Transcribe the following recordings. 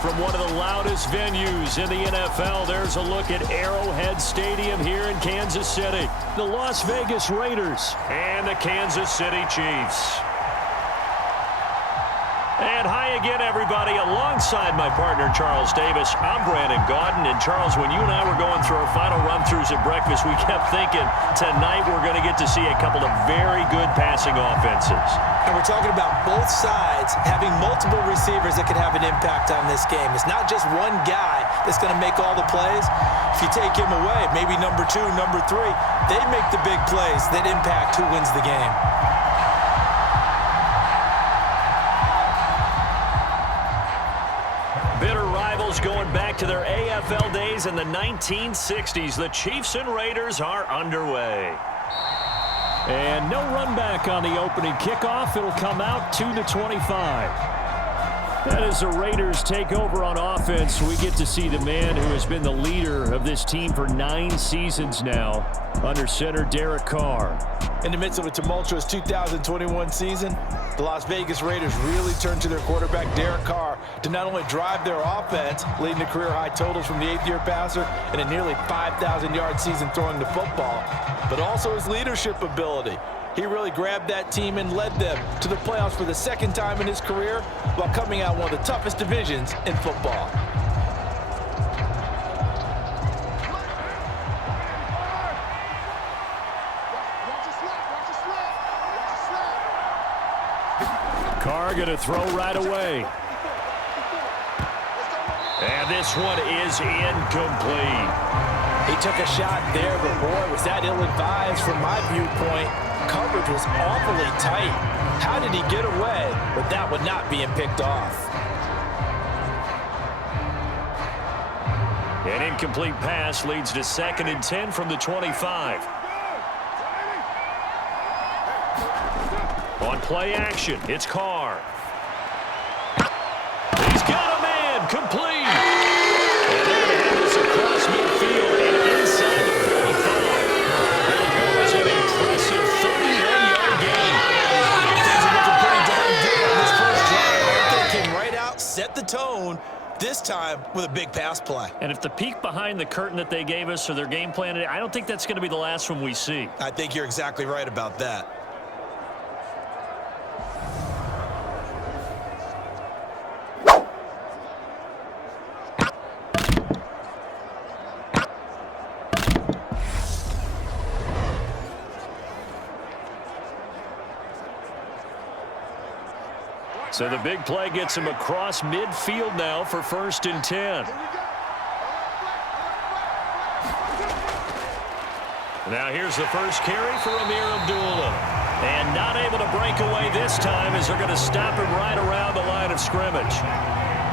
From one of the loudest venues in the NFL, there's a look at Arrowhead Stadium here in Kansas City. The Las Vegas Raiders and the Kansas City Chiefs. And hi again, everybody. Alongside my partner, Charles Davis, I'm Brandon Gaudin. And Charles, when you and I were going through our final run-throughs at breakfast, we kept thinking tonight we're going to get to see a couple of very good passing offenses. And we're talking about both sides having multiple receivers that can have an impact on this game. It's not just one guy that's going to make all the plays. If you take him away, maybe number 2, number 3, they make the big plays that impact who wins the game. Bitter rivals going back to their AFL days in the 1960s. The Chiefs and Raiders are underway. And no run back on the opening kickoff. It'll come out to the 25. That is the Raiders take over on offense. We get to see the man who has been the leader of this team for 9 seasons now, under center Derek Carr. In the midst of a tumultuous 2021 season, the Las Vegas Raiders really turned to their quarterback, Derek Carr, to not only drive their offense, leading to career-high totals from the 8th-year passer and a nearly 5,000-yard season throwing the football, but also his leadership ability. He really grabbed that team and led them to the playoffs for the 2nd time in his career while coming out one of the toughest divisions in football. Carr going to throw right away. And this one is incomplete. He took a shot there, but boy, was that ill-advised from my viewpoint. Coverage was awfully tight. How did he get away with that one not being picked off? An incomplete pass leads to 2nd and 10 from the 25. On play action, it's Carr. He's got a man, complete. And that is across midfield and inside the 45. That was an impressive 31-yard gain. Things are looking pretty darn good on this first drive. They came right out, set the tone, this time with a big pass play. And if the peek behind the curtain that they gave us or their game plan, I don't think that's going to be the last one we see. I think you're exactly right about that. So the big play gets him across midfield now for 1st and 10. Now here's the first carry for Amir Abdullah. And not able to break away this time as they're going to stop him right around the line of scrimmage.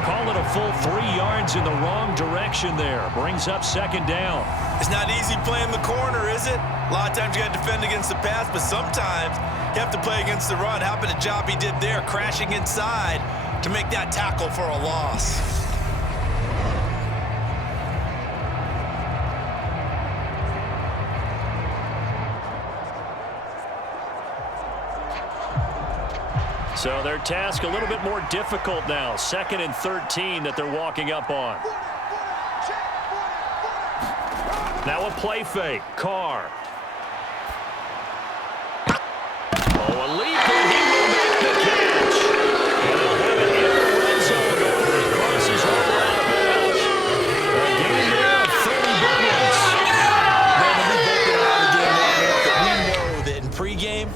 Call it a full 3 yards in the wrong direction there. Brings up 2nd down. It's not easy playing the corner, is it? A lot of times you got to defend against the pass, but sometimes you have to play against the run. How about the job he did there, crashing inside to make that tackle for a loss? So their task a little bit more difficult now. 2nd and 13 that they're walking up on. Now a play fake. Carr. Oh, a leap, and he will make the catch. And they'll have it in the red zone before he crosses over out of bounds. A game there of 30 big ones. We know that in pregame,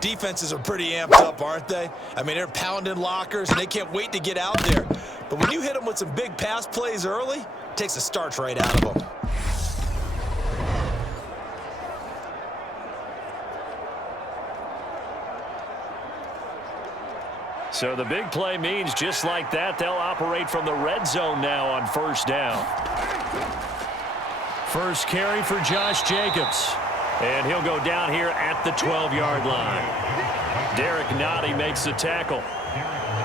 defenses are pretty amped up, aren't they? I mean, they're pounding lockers, and they can't wait to get out there. But when you hit them with some big pass plays early, it takes the starch right out of them. So the big play means just like that, they'll operate from the red zone now on 1st down. First carry for Josh Jacobs. And he'll go down here at the 12-yard line. Derek Nottie makes the tackle.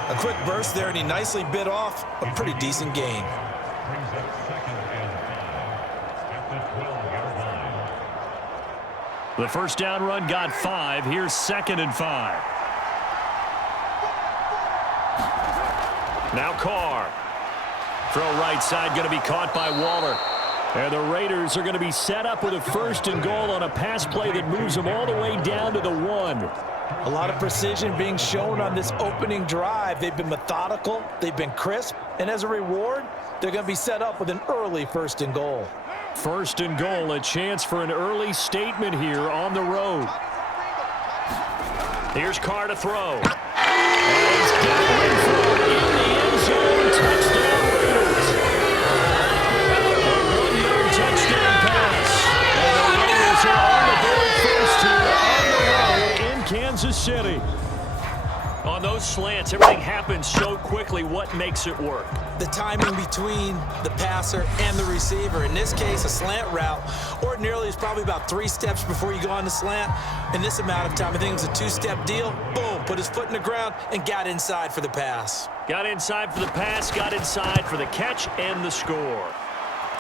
A quick burst there, and he nicely bit off a pretty decent gain. The first down run got 5. Here's 2nd and 5. Now Carr. Throw right side going to be caught by Waller. And the Raiders are going to be set up with a 1st and goal on a pass play that moves them all the way down to the 1. A lot of precision being shown on this opening drive. They've been methodical, they've been crisp, and as a reward, they're going to be set up with an early 1st and goal. 1st and goal, a chance for an early statement here on the road. Here's Carr to throw. And he's got Renfro in the end zone. Touchdown, Raiders. A 1-yard touchdown pass. And the Raiders are on the very first here on the road in Kansas City. On those slants, everything happens so quickly. What makes it work? The timing between the passer and the receiver. In this case, a slant route ordinarily is probably about 3 steps before you go on the slant. In this amount of time, I think it was a 2-step deal. Boom, put his foot in the ground and got inside for the pass. Got inside for the pass, got inside for the catch and the score.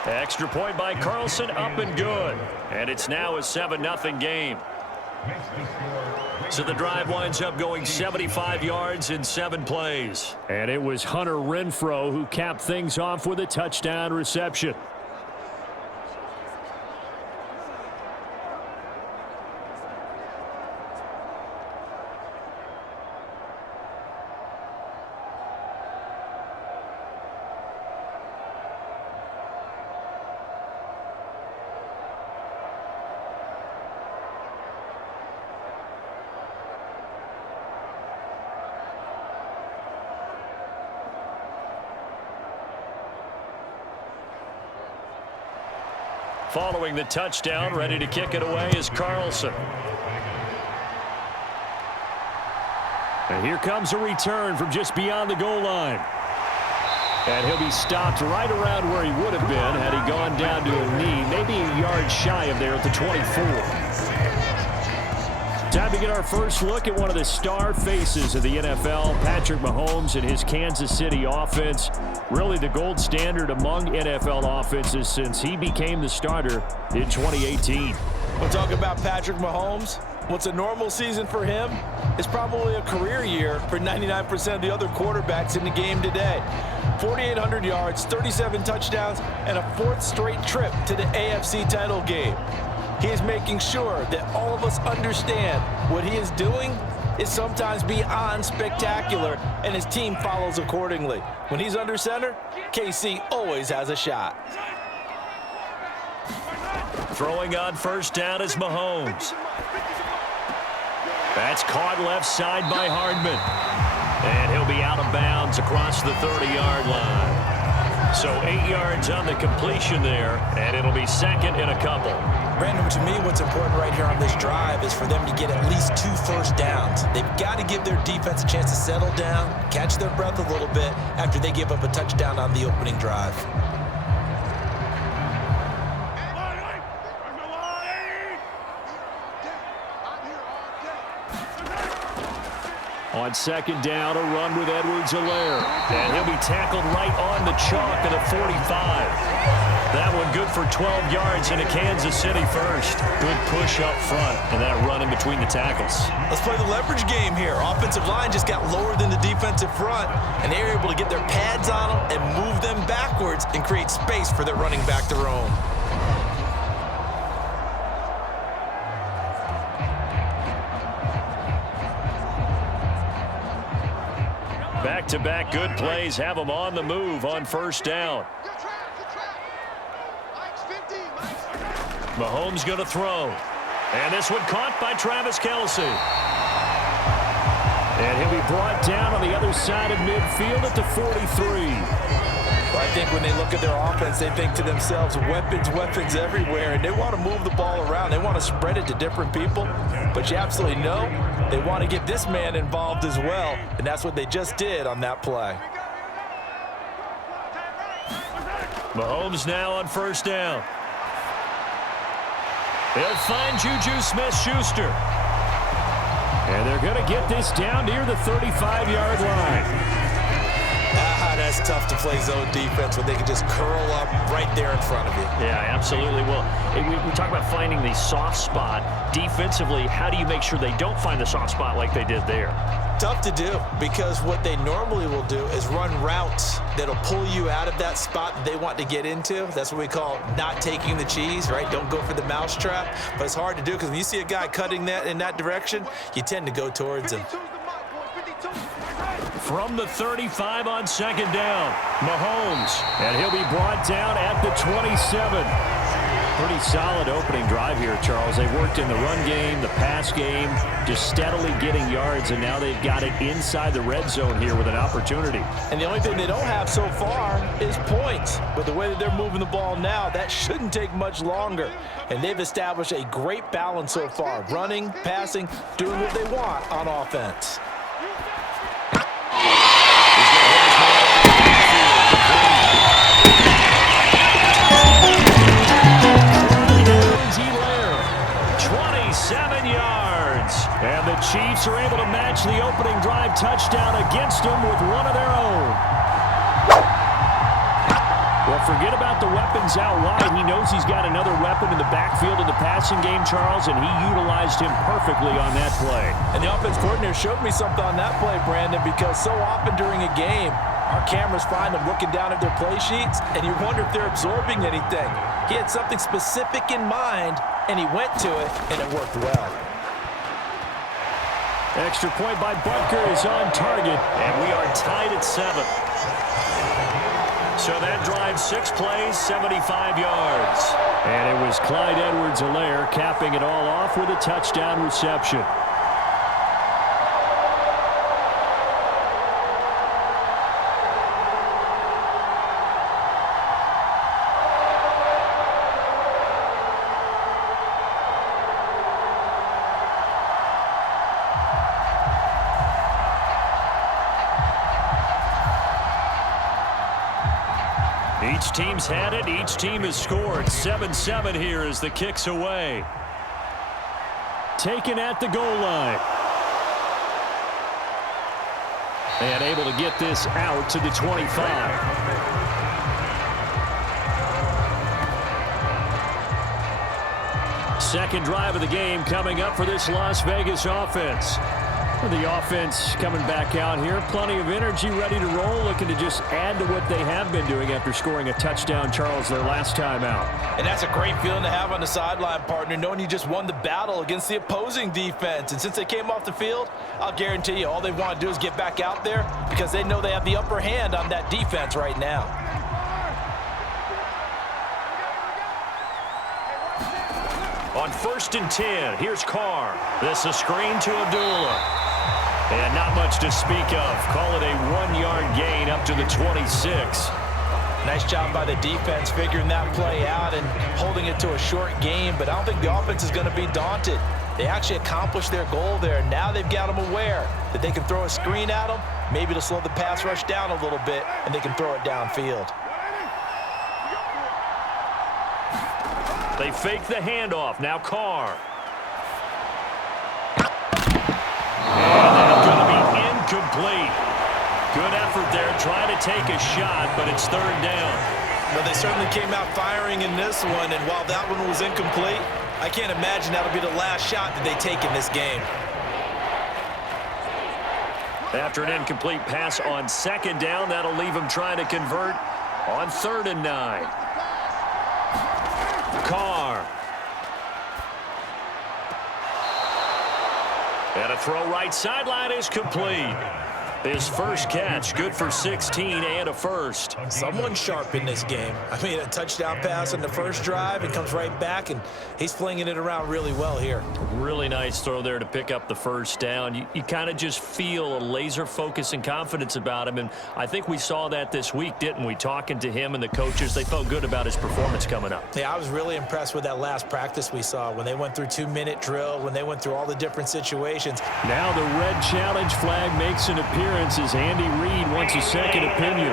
Extra point by Carlson, up and good. And it's now a 7-0 game. So the drive winds up going 75 yards in 7 plays. And it was Hunter Renfro who capped things off with a touchdown reception. Following the touchdown, ready to kick it away is Carlson. And here comes a return from just beyond the goal line. And he'll be stopped right around where he would have been had he gone down to a knee, maybe a yard shy of there at the 24. Time to get our first look at one of the star faces of the NFL, Patrick Mahomes and his Kansas City offense. Really the gold standard among NFL offenses since he became the starter in 2018. We'll talk about Patrick Mahomes. What's a normal season for him is probably a career year for 99% of the other quarterbacks in the game today. 4,800 yards, 37 touchdowns, and a 4th straight trip to the AFC title game. He is making sure that all of us understand what he is doing is sometimes beyond spectacular, and his team follows accordingly. When he's under center, KC always has a shot. Throwing on 1st down is Mahomes. That's caught left side by Hardman. And he'll be out of bounds across the 30-yard line. So 8 yards on the completion there, and it'll be 2nd and a couple. Brandon, to me, what's important right here on this drive is for them to get at least 2 first downs. They've got to give their defense a chance to settle down, catch their breath a little bit after they give up a touchdown on the opening drive. On 2nd down, a run with Edwards-Helaire. And he'll be tackled right on the chalk of the 45. That one good for 12 yards into Kansas City first. Good push up front, and that run in between the tackles. Let's play the leverage game here. Offensive line just got lower than the defensive front, and they were able to get their pads on them and move them backwards and create space for their running back to roam. Back-to-back good plays have them on the move on 1st down. Mahomes going to throw. And this one caught by Travis Kelce. And he'll be brought down on the other side of midfield at the 43. I think when they look at their offense, they think to themselves, weapons, weapons everywhere, and they want to move the ball around. They want to spread it to different people, but you absolutely know they want to get this man involved as well, and that's what they just did on that play. Mahomes now on 1st down. They'll find Juju Smith-Schuster. And they're going to get this down near the 35-yard line. that's tough to play zone defense when they can just curl up right there in front of you. Yeah, absolutely. Well, we talk about finding the soft spot. Defensively, how do you make sure they don't find the soft spot like they did there? Tough to do, because what they normally will do is run routes that'll pull you out of that spot that they want to get into. That's what we call not taking the cheese, right? Don't go for the mousetrap. But it's hard to do because when you see a guy cutting that in that direction, you tend to go towards him. From the 35 on second down, Mahomes, and he'll be brought down at the 27. Pretty solid opening drive here, Charles. They've worked in the run game, the pass game, just steadily getting yards, and now they've got it inside the red zone here with an opportunity. And the only thing they don't have so far is points. But the way that they're moving the ball now, that shouldn't take much longer. And they've established a great balance so far, running, passing, doing what they want on offense. And the Chiefs are able to match the opening drive touchdown against them with one of their own. Well, forget about the weapons out wide. He knows he's got another weapon in the backfield in the passing game, Charles, and he utilized him perfectly on that play. And the offense coordinator showed me something on that play, Brandon, because so often during a game, our cameras find them looking down at their play sheets, and you wonder if they're absorbing anything. He had something specific in mind, and he went to it, and it worked well. Extra point by Butker is on target, and we are tied at 7. So that drive, 6 plays, 75 yards. And it was Clyde Edwards-Helaire capping it all off with a touchdown reception. Each team's had it. Each team has scored. 7-7 here as the kick's away. Taken at the goal line. And able to get this out to the 25. Second drive of the game coming up for this Las Vegas offense. The offense coming back out here. Plenty of energy, ready to roll, looking to just add to what they have been doing after scoring a touchdown, Charles, their last time out. And that's a great feeling to have on the sideline, partner, knowing you just won the battle against the opposing defense. And since they came off the field, I'll guarantee you all they want to do is get back out there because they know they have the upper hand on that defense right now. On 1st and 10, here's Carr. This a screen to Abdullah. And not much to speak of. Call it a 1-yard gain up to the 26. Nice job by the defense figuring that play out and holding it to a short game, but I don't think the offense is going to be daunted. They actually accomplished their goal there. Now they've got them aware that they can throw a screen at them, maybe to slow the pass rush down a little bit, and they can throw it downfield. They fake the handoff. Now Carr. And that's going to be incomplete. Good effort there trying to take a shot, but it's 3rd down. Well, they certainly came out firing in this one, and while that one was incomplete, I can't imagine that'll be the last shot that they take in this game. After an incomplete pass on 2nd down, that'll leave them trying to convert on 3rd and 9. Carr. And a throw right sideline is complete. His first catch, good for 16 and a first. Someone sharp in this game. I mean, a touchdown pass on the first drive. It comes right back, and he's flinging it around really well here. Really nice throw there to pick up the first down. You kind of just feel a laser focus and confidence about him, and I think we saw that this week, didn't we? Talking to him and the coaches, they felt good about his performance coming up. Yeah, I was really impressed with that last practice we saw when they went through 2-minute drill, when they went through all the different situations. Now the red challenge flag makes an appearance as Andy Reid wants a second opinion.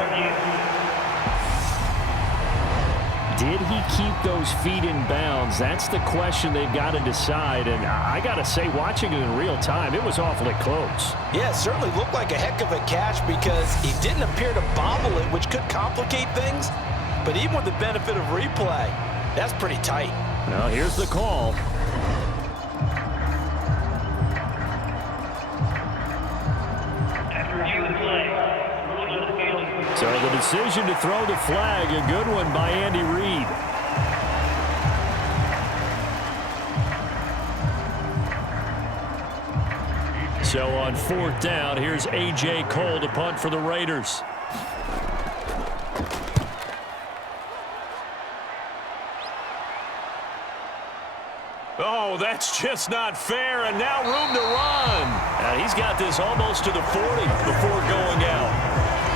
did he keep those feet in bounds? That's the question they've got to decide. And I got to say, watching it in real time, it was awfully close. Yeah, it certainly looked like a heck of a catch because he didn't appear to bobble it, which could complicate things. But even with the benefit of replay, that's pretty tight. Now here's the call. So the decision to throw the flag, a good one by Andy Reid. So on 4th down, here's A.J. Cole to punt for the Raiders. Oh, that's just not fair, and now room to run. And he's got this almost to the 40 before going out.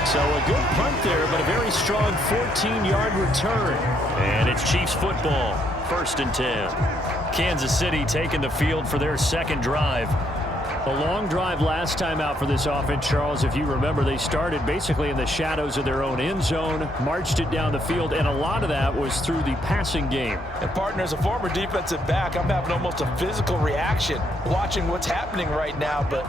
So a good punt there, but a very strong 14-yard return. And it's Chiefs football, 1st and 10. Kansas City taking the field for their second drive. A long drive last time out for this offense, Charles. If you remember, they started basically in the shadows of their own end zone, marched it down the field, and a lot of that was through the passing game. And partner, as a former defensive back, I'm having almost a physical reaction watching what's happening right now. But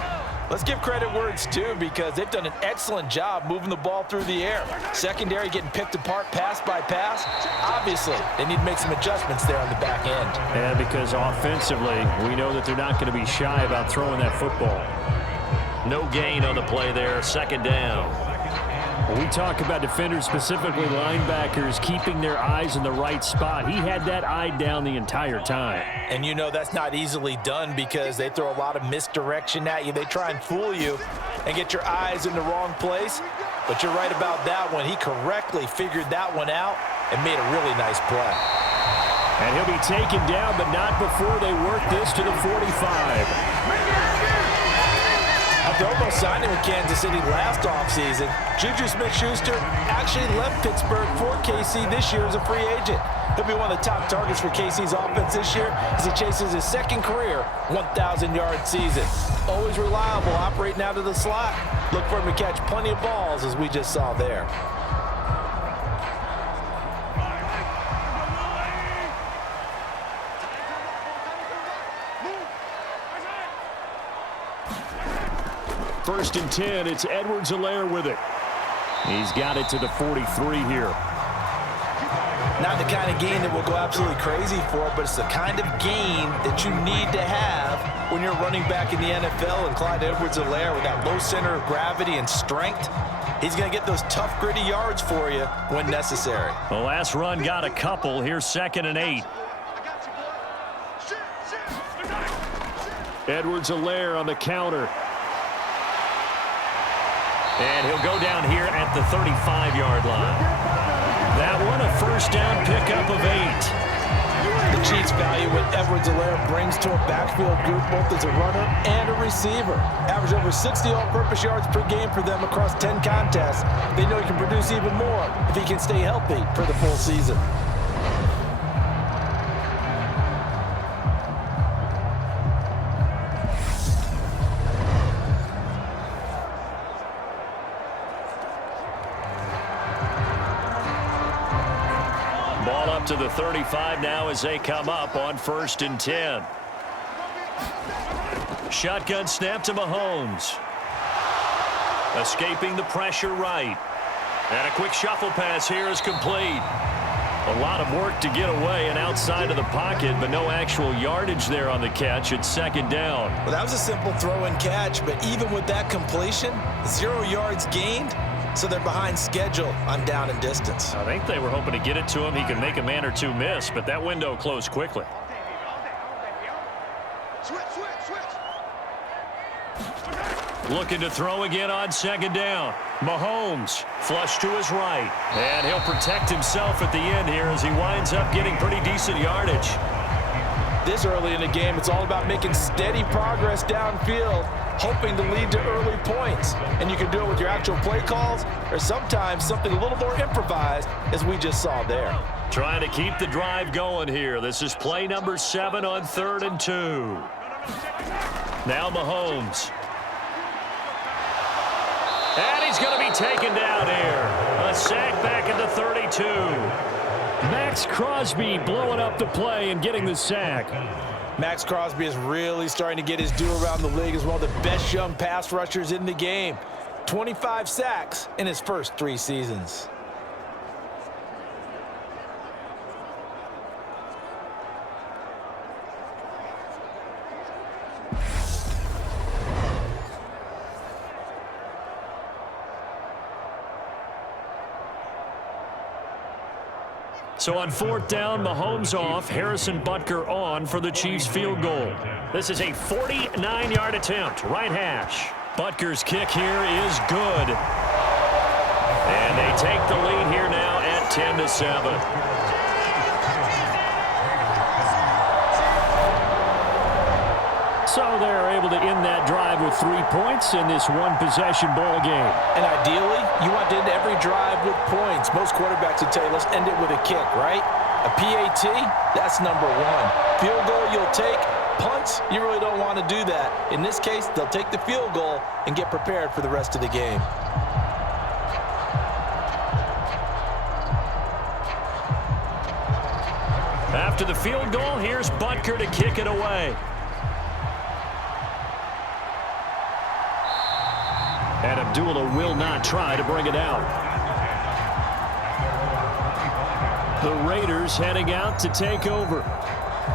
let's give credit where it's due because they've done an excellent job moving the ball through the air. Secondary getting picked apart pass by pass. Obviously, they need to make some adjustments there on the back end. And because offensively, we know that they're not going to be shy about throwing that football. No gain on the play there, 2nd down. When we talk about defenders, specifically linebackers, keeping their eyes in the right spot, he had that eye down the entire time. And you know that's not easily done because they throw a lot of misdirection at you. They try and fool you and get your eyes in the wrong place. But you're right about that one. He correctly figured that one out and made a really nice play. And he'll be taken down, but not before they work this to the 45. After almost signing with Kansas City last offseason, Juju Smith-Schuster actually left Pittsburgh for KC this year as a free agent. He'll be one of the top targets for KC's offense this year as he chases his second career 1,000-yard season. Always reliable, operating out of the slot. Look for him to catch plenty of balls, as we just saw there. First and 10, it's Edwards-Helaire with it. He's got it to the 43 here. Not the kind of game that will go absolutely crazy for, but it's the kind of game that you need to have when you're running back in the NFL. And Clyde Edwards-Helaire, with that low center of gravity and strength, he's going to get those tough, gritty yards for you when necessary. The last run got a couple. Here's 2nd and 8. Edwards-Helaire on the counter. And he'll go down here at the 35-yard line. That one, a 1st down pickup of 8. The Chiefs value what Edwards-Helaire brings to a backfield group, both as a runner and a receiver. Average over 60 all-purpose yards per game for them across 10 contests. They know he can produce even more if he can stay healthy for the full season. To the 35 now as they come up on 1st and 10. Shotgun snap to Mahomes. Escaping the pressure right. And a quick shuffle pass here is complete. A lot of work to get away and outside of the pocket, but no actual yardage there on the catch. It's 2nd down. Well, that was a simple throw and catch, but even with that completion, 0 yards gained. So they're behind schedule on down and distance. I think they were hoping to get it to him. He could make a man or two miss, but that window closed quickly. Looking to throw again on 2nd down. Mahomes flush to his right. And he'll protect himself at the end here as he winds up getting pretty decent yardage. This early in the game, it's all about making steady progress downfield, hoping to lead to early points. And you can do it with your actual play calls or sometimes something a little more improvised, as we just saw there. Trying to keep the drive going here. This is play number 7 on 3rd and 2. Now Mahomes. And he's going to be taken down here. A sack back at the 32. Max Crosby blowing up the play and getting the sack. Max Crosby is really starting to get his due around the league as one of the best young pass rushers in the game. 25 sacks in his first 3 seasons. So on 4th down, Mahomes off, Harrison Butker on for the Chiefs field goal. This is a 49-yard attempt, right hash. Butker's kick here is good. And they take the lead here now at 10-7. So they're able to end that drive with 3 points in this one-possession ball game. And ideally, you want to end every drive with points. Most quarterbacks would tell you, let's end it with a kick, right? A PAT, that's number 1. Field goal you'll take. Punts, you really don't want to do that. In this case, they'll take the field goal and get prepared for the rest of the game. After the field goal, here's Butker to kick it away. And Abdullah will not try to bring it out. The Raiders heading out to take over.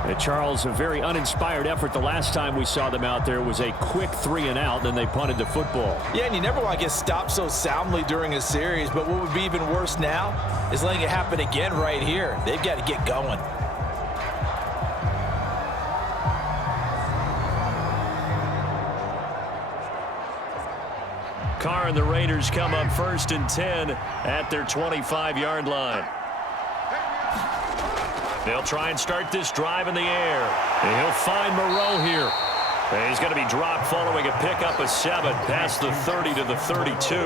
And Charles, a very uninspired effort. The last time we saw them out there was a quick 3-and-out, then they punted the football. Yeah, and you never want to get stopped so soundly during a series, but what would be even worse now is letting it happen again right here. They've got to get going. Carr and the Raiders come up 1st and 10 at their 25-yard line. They'll try and start this drive in the air. And he'll find Moreau here. And he's going to be dropped following a pickup of 7 past the 30 to the 32.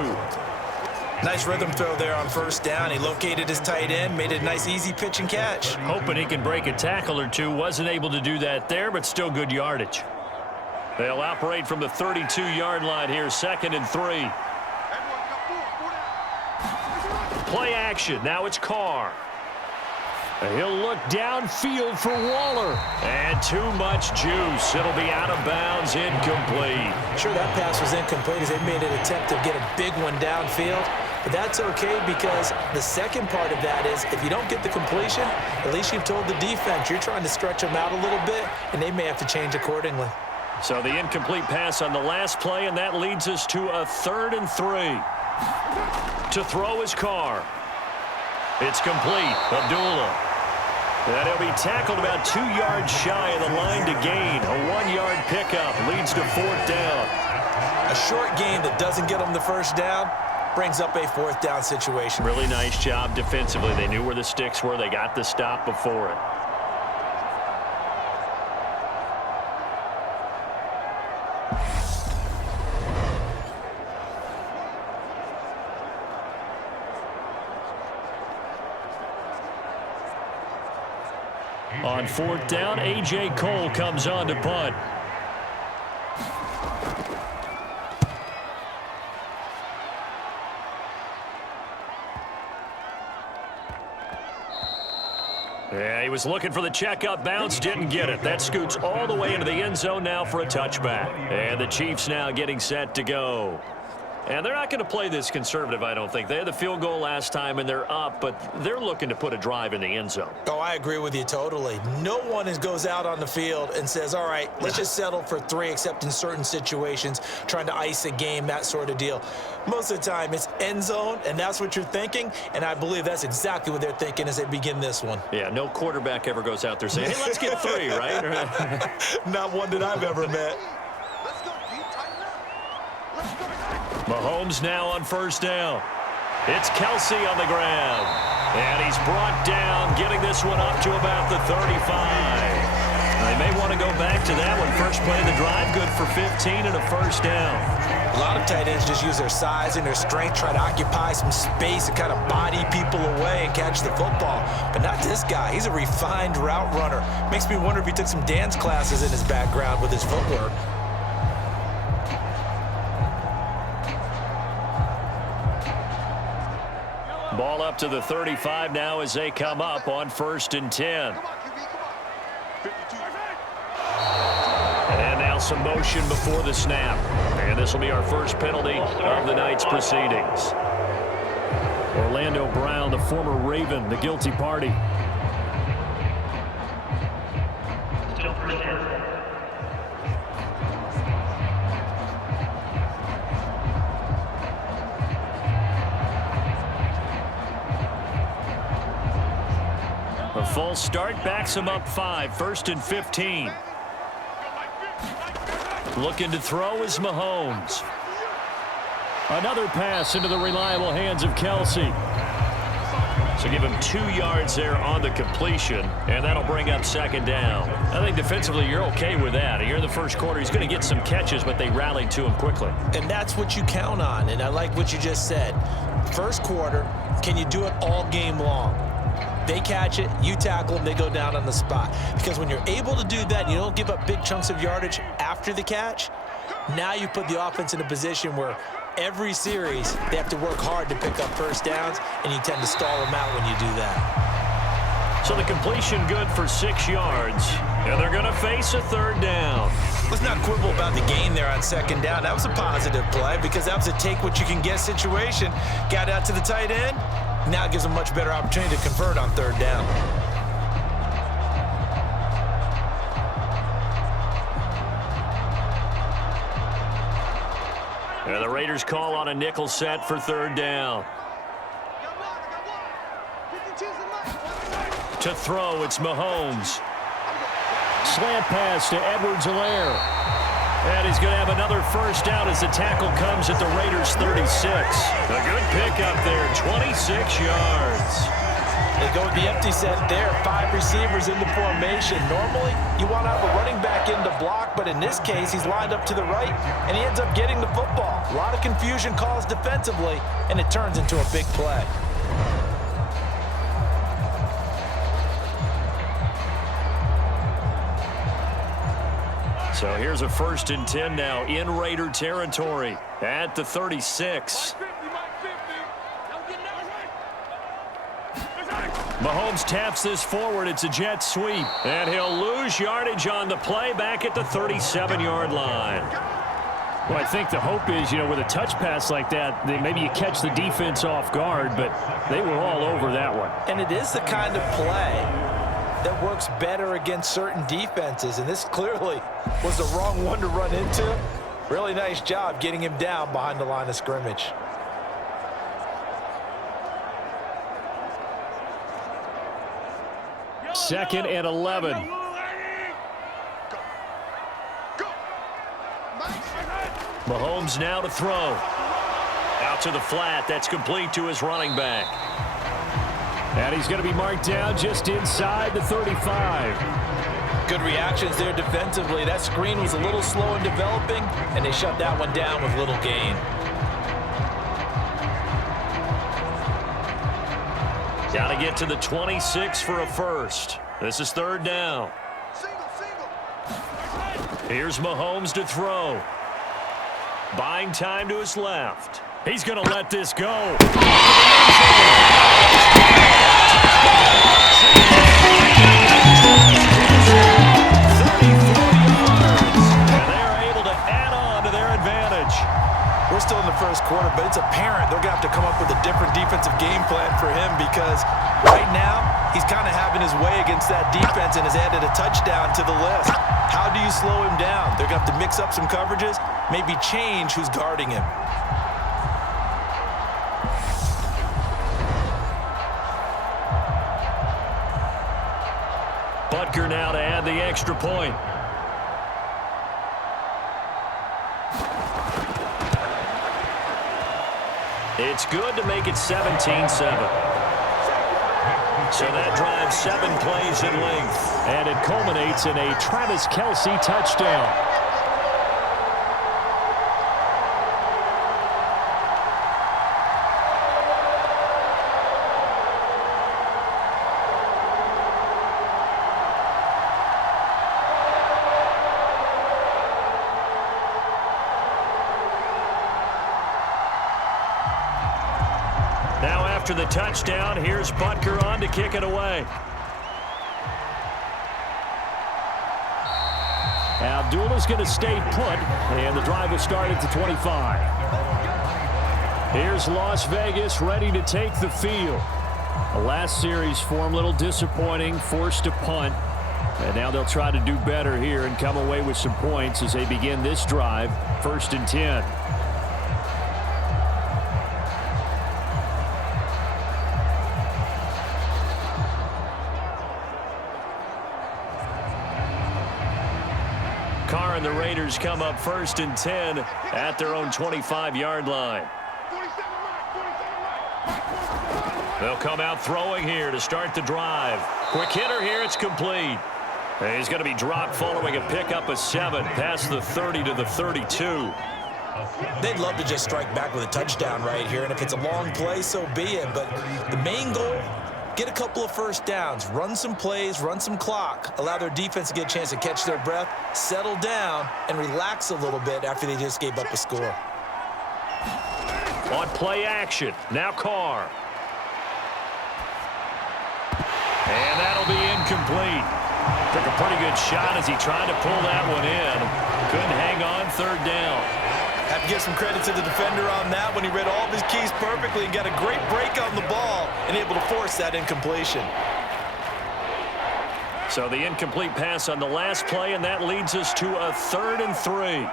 Nice rhythm throw there on 1st down. He located his tight end, made it a nice easy pitch and catch. Hoping he can break a tackle or two. Wasn't able to do that there, but still good yardage. They'll operate from the 32-yard line here, 2nd and 3. Play action. Now it's Carr. He'll look downfield for Waller. And too much juice. It'll be out of bounds, incomplete. Sure, that pass was incomplete as they made an attempt to get a big one downfield. But that's okay because the second part of that is if you don't get the completion, at least you've told the defense you're trying to stretch them out a little bit, and they may have to change accordingly. So the incomplete pass on the last play, and that leads us to a 3rd and 3. To throw is Carr. It's complete. Abdullah. And he'll be tackled about 2 yards shy of the line to gain. A 1-yard pickup leads to 4th down. A short gain that doesn't get them the 1st down brings up a 4th down situation. Really nice job defensively. They knew where the sticks were. They got the stop before it. On 4th down, A.J. Cole comes on to punt. Yeah, he was looking for the checkup bounce, didn't get it. That scoots all the way into the end zone now for a touchback. And the Chiefs now getting set to go. And they're not going to play this conservative, I don't think. They had the field goal last time, and they're up, but they're looking to put a drive in the end zone. Oh, I agree with you totally. No one goes out on the field and says, all right, let's just settle for 3, except in certain situations, trying to ice a game, that sort of deal. Most of the time, it's end zone, and that's what you're thinking, and I believe that's exactly what they're thinking as they begin this one. Yeah, no quarterback ever goes out there saying, hey, let's get 3, right? Not one that I've ever met. Mahomes now on 1st down. It's Kelsey on the ground. And he's brought down, getting this one up to about the 35. They may want to go back to that one. First play of the drive, good for 15 and a 1st down. A lot of tight ends just use their size and their strength, try to occupy some space and kind of body people away and catch the football. But not this guy. He's a refined route runner. Makes me wonder if he took some dance classes in his background with his footwork. Ball up to the 35 now as they come up on 1st and 10. And now some motion before the snap. And this will be our first penalty of the night's proceedings. Orlando Brown, the former Raven, the guilty party. A false start backs him up 5, 1st and 15. Looking to throw is Mahomes. Another pass into the reliable hands of Kelsey. So give him 2 yards there on the completion, and that'll bring up 2nd down. I think defensively you're okay with that. Here in the first quarter, he's going to get some catches, but they rallied to him quickly. And that's what you count on, and I like what you just said. First quarter, can you do it all game long? They catch it, you tackle them, they go down on the spot. Because when you're able to do that, and you don't give up big chunks of yardage after the catch, now you put the offense in a position where every series they have to work hard to pick up first downs, and you tend to stall them out when you do that. So the completion good for 6 yards, and they're going to face a 3rd down. Let's not quibble about the gain there on 2nd down. That was a positive play because that was a take-what-you-can-get situation. Got out to the tight end. Now it gives them much better opportunity to convert on 3rd down. And the Raiders call on a nickel set for 3rd down. To throw, it's Mahomes. Slant pass to Edwards-Helaire. And he's going to have another first down as the tackle comes at the Raiders' 36. A good pickup there, 26 yards. They go with the empty set there, 5 receivers in the formation. Normally, you want to have a running back in to block, but in this case, he's lined up to the right, and he ends up getting the football. A lot of confusion calls defensively, and it turns into a big play. So here's a 1st and 10 now in Raider territory at the 36. Mahomes taps this forward. It's a jet sweep. And he'll lose yardage on the play back at the 37-yard line. Well, I think the hope is, with a touch pass like that, maybe you catch the defense off guard, but they were all over that one. And it is the kind of play that works better against certain defenses, and this clearly was the wrong one to run into. Really nice job getting him down behind the line of scrimmage. Second and 11. Mahomes now to throw. Out to the flat. That's complete to his running back. And he's going to be marked down just inside the 35. Good reactions there defensively. That screen was a little slow in developing, and they shut that one down with little gain. Got to get to the 26 for a first. This is 3rd down. Here's Mahomes to throw. Buying time to his left. He's going to let this go. We're still in the first quarter, but it's apparent they're going to have to come up with a different defensive game plan for him because right now he's kind of having his way against that defense and has added a touchdown to the list. How do you slow him down? They're going to have to mix up some coverages, maybe change who's guarding him. Butker now to add the extra point. It's good to make it 17-7. So that drives 7 plays in length. And it culminates in a Travis Kelce touchdown. After the touchdown, here's Butker on to kick it away. Abdullah's going to stay put, and the drive will start at the 25. Here's Las Vegas ready to take the field. The last series for him, a little disappointing, forced to punt. And now they'll try to do better here and come away with some points as they begin this drive, 1st and 10. Carr and the Raiders come up 1st and 10 at their own 25-yard line. They'll come out throwing here to start the drive. Quick hitter here, it's complete. And he's going to be dropped following a pickup of 7 past the 30 to the 32. They'd love to just strike back with a touchdown right here, and if it's a long play, so be it. But the main goal, get a couple of first downs, run some plays, run some clock, allow their defense to get a chance to catch their breath, settle down, and relax a little bit after they just gave up a score. On play action, now Carr. And that'll be incomplete. Took a pretty good shot as he tried to pull that one in. Couldn't hang on 3rd down. Have to give some credit to the defender on that when he read all of his keys perfectly and got a great break on the ball and able to force that incompletion. So the incomplete pass on the last play, and that leads us to a 3rd and 3.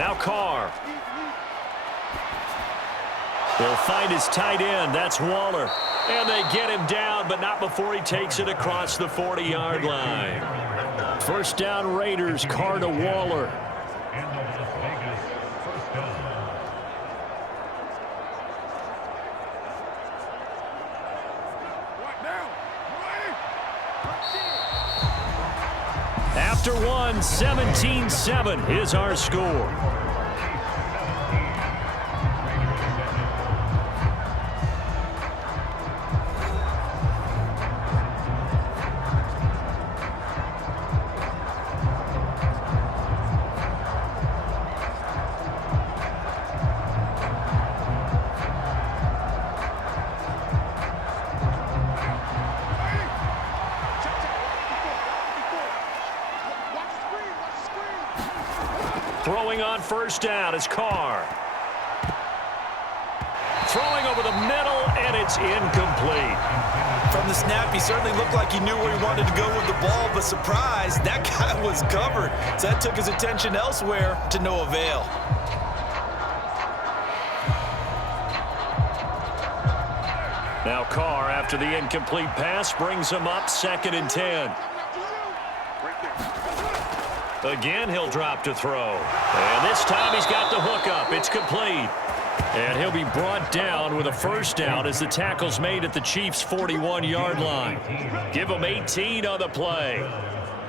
Now Carr. He'll find his tight end. That's Waller. And they get him down, but not before he takes it across the 40-yard line. 1st down Raiders, Carr to Waller. After one, 17-7 is our score. Throwing on 1st down is Carr. Throwing over the middle, and it's incomplete. From the snap, he certainly looked like he knew where he wanted to go with the ball, but surprise, that guy was covered. So that took his attention elsewhere to no avail. Now Carr, after the incomplete pass, brings him up 2nd and 10. Again, he'll drop to throw. And this time he's got the hook up. It's complete. And he'll be brought down with a 1st down as the tackle's made at the Chiefs' 41-yard line. Give him 18 on the play.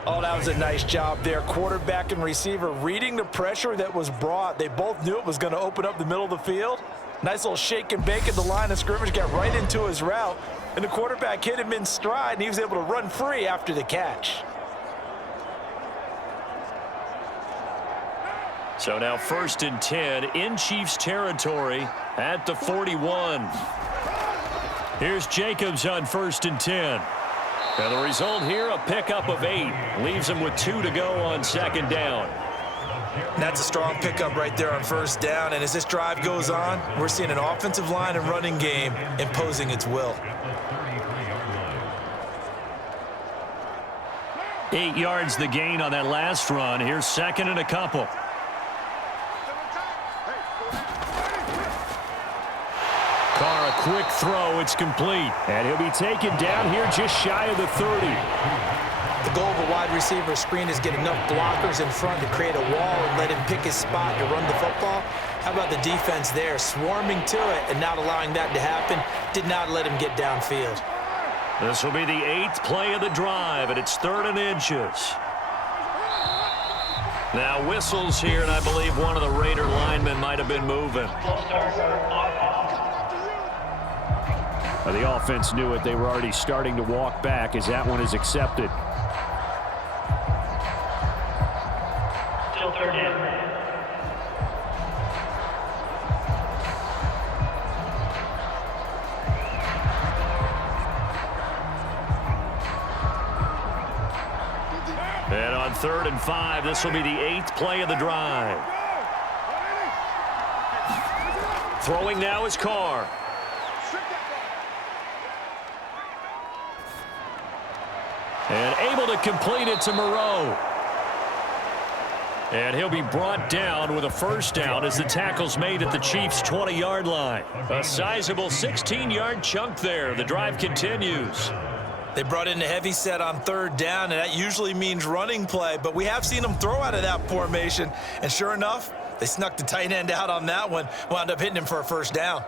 Oh, that was a nice job there. Quarterback and receiver reading the pressure that was brought. They both knew it was going to open up the middle of the field. Nice little shake and bake at the line of scrimmage, got right into his route. And the quarterback hit him in stride, and he was able to run free after the catch. So now 1st and 10 in Chiefs territory at the 41. Here's Jacobs on 1st and 10. And the result here, a pickup of 8. Leaves him with 2 to go on 2nd down. That's a strong pickup right there on 1st down. And as this drive goes on, we're seeing an offensive line and running game imposing its will. 8 yards the gain on that last run. Here's 2nd and a couple. Carr, a quick throw. It's complete. And he'll be taken down here just shy of the 30. The goal of a wide receiver screen is get enough blockers in front to create a wall and let him pick his spot to run the football. How about the defense there, swarming to it and not allowing that to happen? Did not let him get downfield. This will be the 8th play of the drive, and it's 3rd and inches. Now whistles here, and I believe one of the Raider linemen might have been moving. The offense knew it. They were already starting to walk back as that one is accepted. Still 3rd down. 2 And on 3rd and 5, this will be the 8th play of the drive. Throwing now is Carr. And able to complete it to Moreau. And he'll be brought down with a first down as the tackle's made at the Chiefs' 20-yard line. A sizable 16-yard chunk there. The drive continues. They brought in a heavy set on 3rd down, and that usually means running play, but we have seen them throw out of that formation, and sure enough, they snuck the tight end out on that one, wound up hitting him for a first down.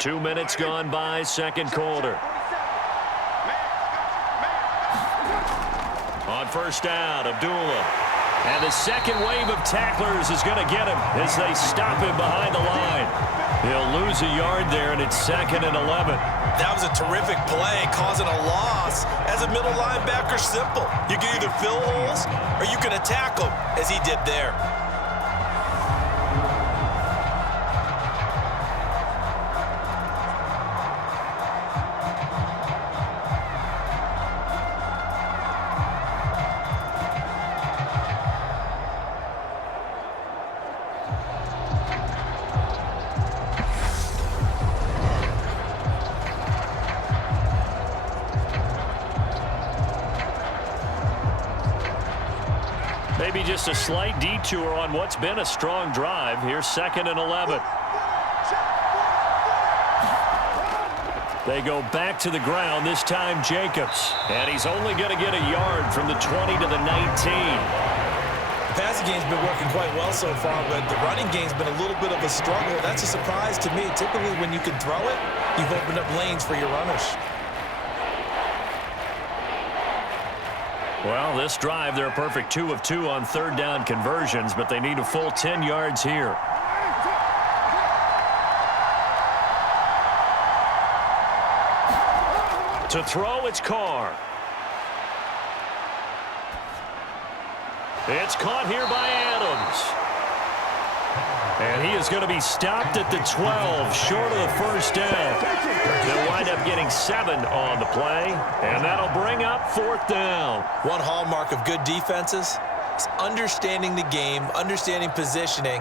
Two minutes gone by, second quarter. On first down, Abdullah. And the second wave of tacklers is going to get him as they stop him behind the line. He'll lose a yard there, and it's 2nd and 11. That was a terrific play, causing a loss. As a middle linebacker, simple. You can either fill holes or you can attack them, as he did there. Maybe just a slight detour on what's been a strong drive. Here's 2nd and 11. They go back to the ground, this time Jacobs. And he's only going to get a yard from the 20 to the 19. The passing game's been working quite well so far, but the running game's been a little bit of a struggle. That's a surprise to me. Typically, when you can throw it, you've opened up lanes for your runners. Well, this drive, they're a perfect 2 of 2 on 3rd down conversions, but they need a full 10 yards here. To throw, it's Carr. It's caught here by Adams. And he is going to be stopped at the 12, short of the first down. They'll wind up getting 7 on the play, and that'll bring up 4th down. One hallmark of good defenses is understanding the game, understanding positioning,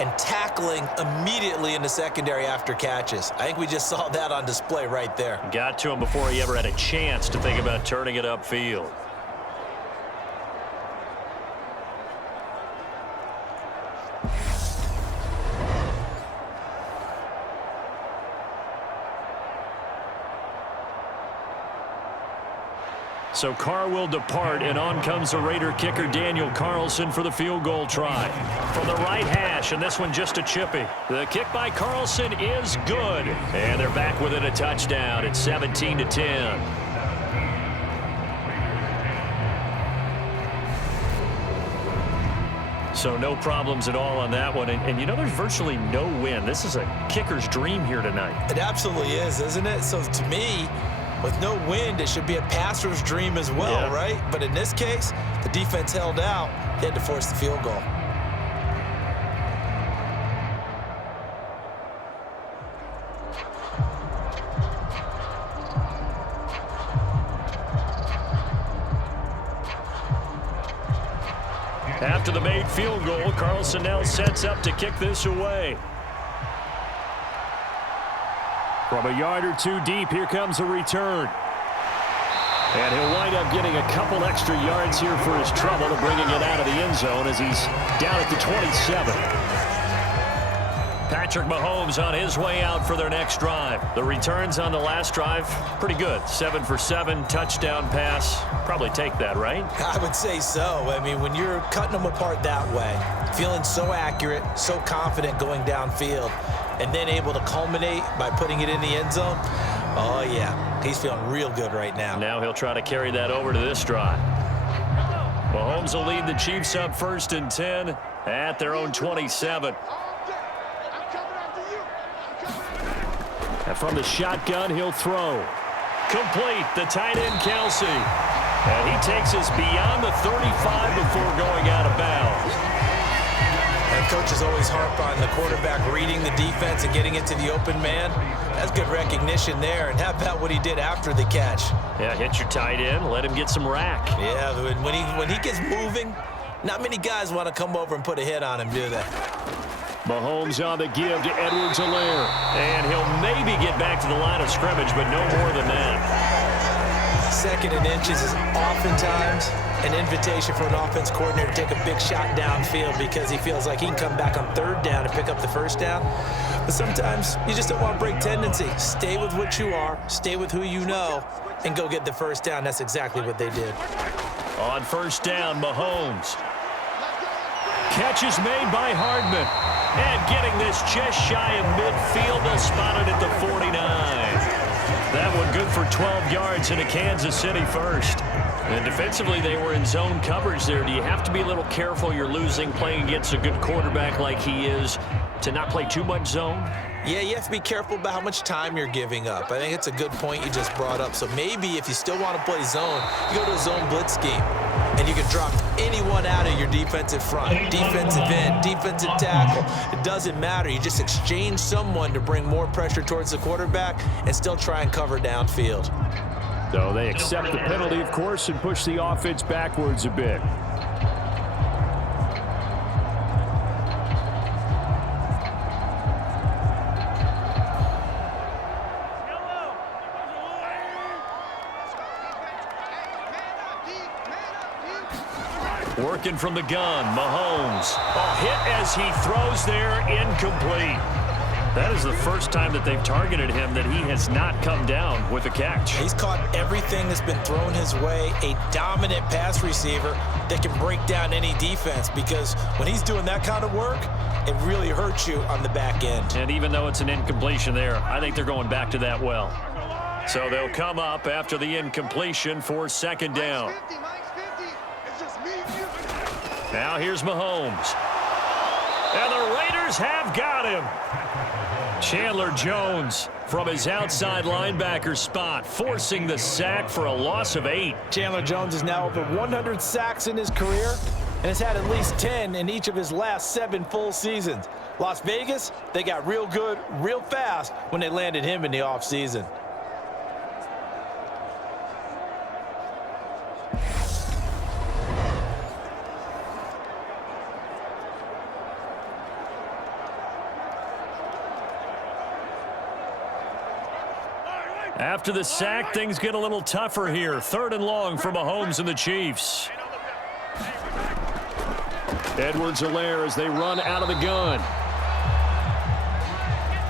and tackling immediately in the secondary after catches. I think we just saw that on display right there. Got to him before he ever had a chance to think about turning it upfield. So Carr will depart, and on comes the Raider kicker Daniel Carlson for the field goal try. From the right hash, and this one just a chippy. The kick by Carlson is good. And they're back within a touchdown. It's 17-10. So no problems at all on that one. And you know, there's virtually no wind. This is a kicker's dream here tonight. It absolutely is, isn't it? So to me, with no wind, it should be a passer's dream as well, right? But in this case, the defense held out. They had to force the field goal. After the made field goal, Carlson now sets up to kick this away. From a yard or two deep, here comes a return. And he'll wind up getting a couple extra yards here for his trouble to bringing it out of the end zone as he's down at the 27. Patrick Mahomes on his way out for their next drive. The returns on the last drive, pretty good. 7 for 7, touchdown pass. Probably take that, right? I would say so. I mean, when you're cutting them apart that way, feeling so accurate, so confident going downfield, and then able to culminate by putting it in the end zone, oh, yeah, he's feeling real good right now. Now he'll try to carry that over to this drive. Mahomes will lead the Chiefs up 1st and 10 at their own 27. And from the shotgun, he'll throw. Complete, the tight end, Kelsey. And he takes us beyond the 35 before going out of bounds. And Coaches always harp on the quarterback reading the defense and getting it to the open man. That's good recognition there. And how about what he did after the catch? Yeah, hit your tight end, let him get some rack. Yeah, when he gets moving, not many guys want to come over and put a hit on him, do they? Mahomes on the give to Edwards-Helaire. And he'll maybe get back to the line of scrimmage, but no more than that. Second and inches is oftentimes an invitation for an offense coordinator to take a big shot downfield because he feels like he can come back on third down and pick up the first down. But sometimes you just don't want to break tendency. Stay with what you are, stay with who you know, and go get the first down. That's exactly what they did. On first down, Mahomes. Catch is made by Hardman. And getting this just shy of midfield, they'll spot it at the 49. That one good for 12 yards into Kansas City first. And defensively, they were in zone coverage there. Do you have to be a little careful? You're losing playing against a good quarterback like he is to not play too much zone? Yeah, you have to be careful about how much time you're giving up. I think it's a good point you just brought up. So maybe if you still want to play zone, you go to a zone blitz scheme. And you can drop anyone out of your defensive front. Defensive end, defensive tackle. It doesn't matter. You just exchange someone to bring more pressure towards the quarterback and still try and cover downfield. So they accept the penalty, of course, and push the offense backwards a bit. Working from the gun, Mahomes. A hit as he throws there, incomplete. That is the first time that they've targeted him that he has not come down with a catch. He's caught everything that's been thrown his way, a dominant pass receiver that can break down any defense because when he's doing that kind of work, it really hurts you on the back end. And even though it's an incompletion there, I think they're going back to that well. So they'll come up after the incompletion for second down. Now here's Mahomes. And the Raiders have got him. Chandler Jones from his outside linebacker spot, forcing the sack for a loss of 8. Chandler Jones is now over 100 sacks in his career and has had at least 10 in each of his last 7 full seasons. Las Vegas, they got real good, real fast when they landed him in the offseason. After the sack, things get a little tougher here. 3rd and long for Mahomes and the Chiefs. Edwards-Helaire as they run out of the gun.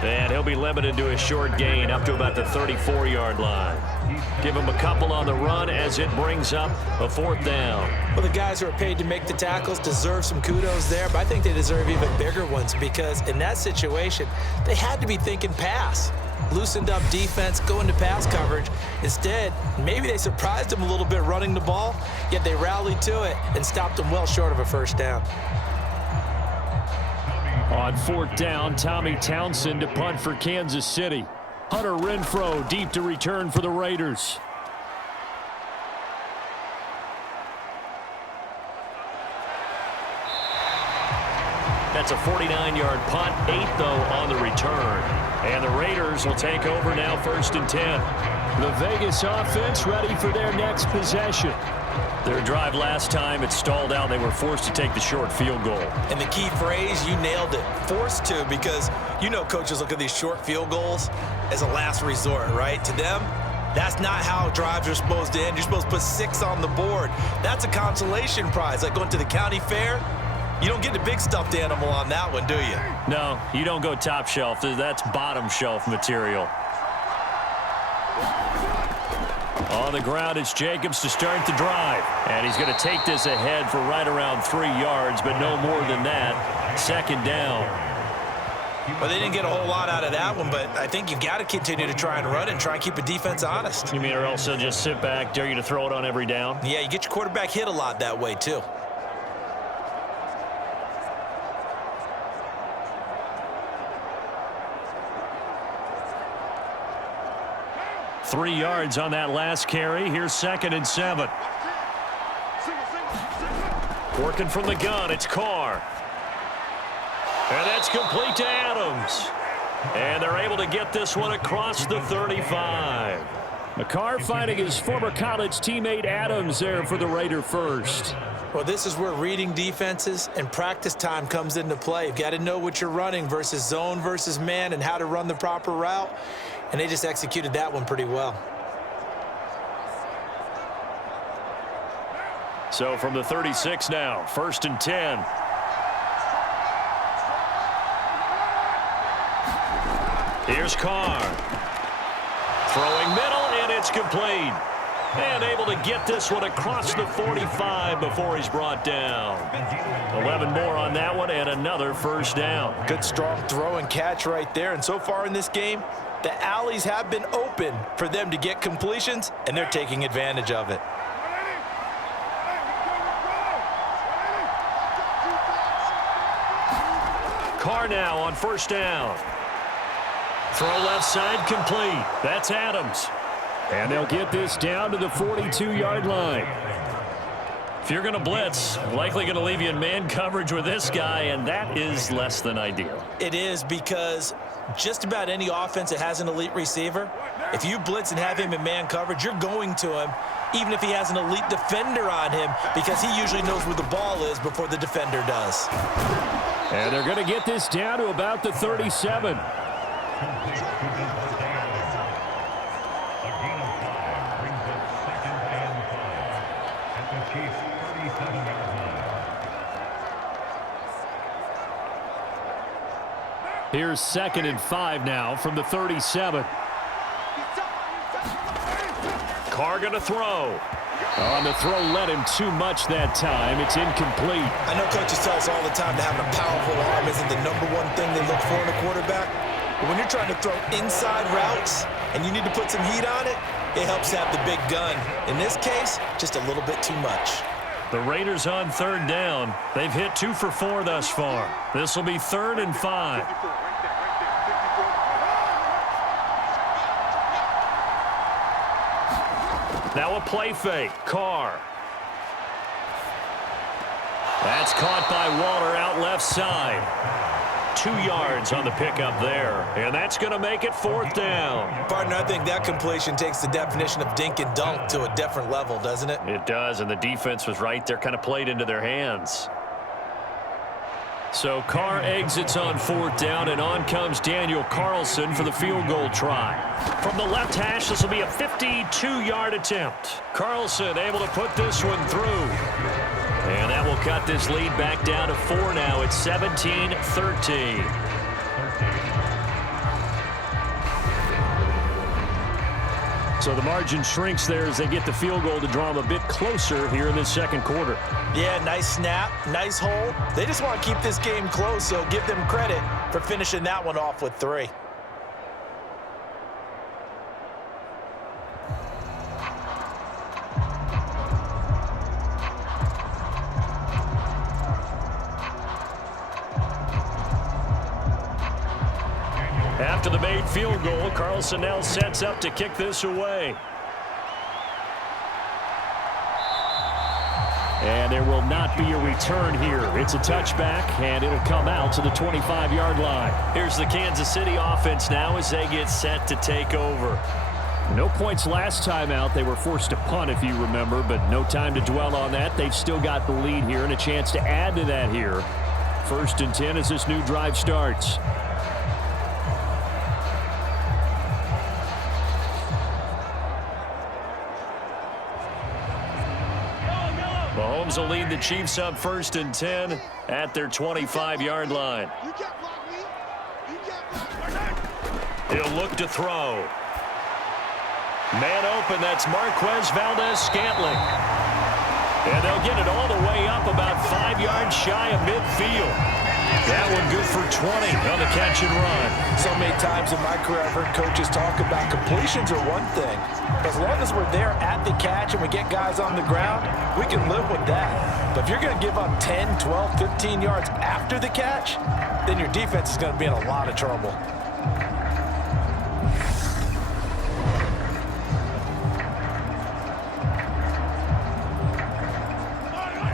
And he'll be limited to a short gain up to about the 34-yard line. Give him a couple on the run as it brings up a 4th down. Well, the guys who are paid to make the tackles deserve some kudos there, but I think they deserve even bigger ones because in that situation, they had to be thinking pass. Loosened up defense, going to pass coverage. Instead, maybe they surprised him a little bit running the ball, yet they rallied to it and stopped him well short of a first down. On 4th down, Tommy Townsend to punt for Kansas City. Hunter Renfrow deep to return for the Raiders. That's a 49-yard punt, 8 though on the return. And the Raiders will take over now 1st and 10. The Vegas offense ready for their next possession. Their drive last time, it stalled out. They were forced to take the short field goal. And the key phrase, you nailed it, forced to, because you know coaches look at these short field goals as a last resort, right? To them, that's not how drives are supposed to end. You're supposed to put 6 on the board. That's a consolation prize, like going to the county fair. You don't get the big stuffed animal on that one, do you? No, you don't go top shelf. That's bottom shelf material. On the ground, it's Jacobs to start the drive. And he's going to take this ahead for right around 3 yards, but no more than that. 2nd down. Well, they didn't get a whole lot out of that one, but I think you've got to continue to try and run and try and keep the defense honest. You mean or else they'll just sit back, dare you to throw it on every down? Yeah, you get your quarterback hit a lot that way, too. Three yards on that last carry. Here's 2nd and 7. Working from the gun, it's Carr. And that's complete to Adams. And they're able to get this one across the 35. McCarr finding his former college teammate Adams there for the Raider first. Well, this is where reading defenses and practice time comes into play. You've got to know what you're running versus zone versus man and how to run the proper route. And they just executed that one pretty well. So from the 36 now, 1st and 10. Here's Carr. Throwing middle, and it's complete. And able to get this one across the 45 before he's brought down. 11 more on that one, and another first down. Good, strong throw and catch right there. And so far in this game, the alleys have been open for them to get completions, and they're taking advantage of it. Carr now on 1st down. Throw left side complete. That's Adams. And they'll get this down to the 42-yard line. If you're going to blitz, likely going to leave you in man coverage with this guy, and that is less than ideal. It is, because just about any offense that has an elite receiver, if you blitz and have him in man coverage, you're going to him, even if he has an elite defender on him, because he usually knows where the ball is before the defender does. And they're going to get this down to about the 37. Here's 2nd and 5 now from the 37. Carr going to throw. On the throw, led him too much that time. It's incomplete. I know coaches tell us all the time that having a powerful arm isn't the #1 thing they look for in a quarterback. But when you're trying to throw inside routes and you need to put some heat on it, it helps to have the big gun. In this case, just a little bit too much. The Raiders on 3rd down. They've hit 2 for 4 thus far. This will be 3rd and 5. Now a play fake. Carr. That's caught by Waller out left side. 2 yards on the pickup there. And that's going to make it 4th down. Partner, I think that completion takes the definition of dink and dunk to a different level, doesn't it? It does, and the defense was right there, kind of played into their hands. So Carr exits on 4th down, and on comes Daniel Carlson for the field goal try. From the left hash, this will be a 52-yard attempt. Carlson able to put this one through. And that will cut this lead back down to 4 now. It's 17-13. So the margin shrinks there as they get the field goal to draw them a bit closer here in this 2nd quarter. Yeah, nice snap, nice hold. They just want to keep this game close, so give them credit for finishing that one off with 3. After the made field goal, Carlson now sets up to kick this away. And there will not be a return here. It's a touchback, and it'll come out to the 25-yard line. Here's the Kansas City offense now as they get set to take over. No points last time out. They were forced to punt, if you remember, but no time to dwell on that. They've still got the lead here and a chance to add to that here. 1st and 10 as this new drive starts. Mahomes will lead the Chiefs up 1st and 10 at their 25-yard line. He'll look to throw. Man open, that's Marquez Valdez-Scantling. And they'll get it all the way up about 5 yards shy of midfield. That one good for 20 on the catch and run. So many times in my career I've heard coaches talk about completions are one thing. But as long as we're there at the catch and we get guys on the ground, we can live with that. But if you're going to give up 10, 12, 15 yards after the catch, then your defense is going to be in a lot of trouble.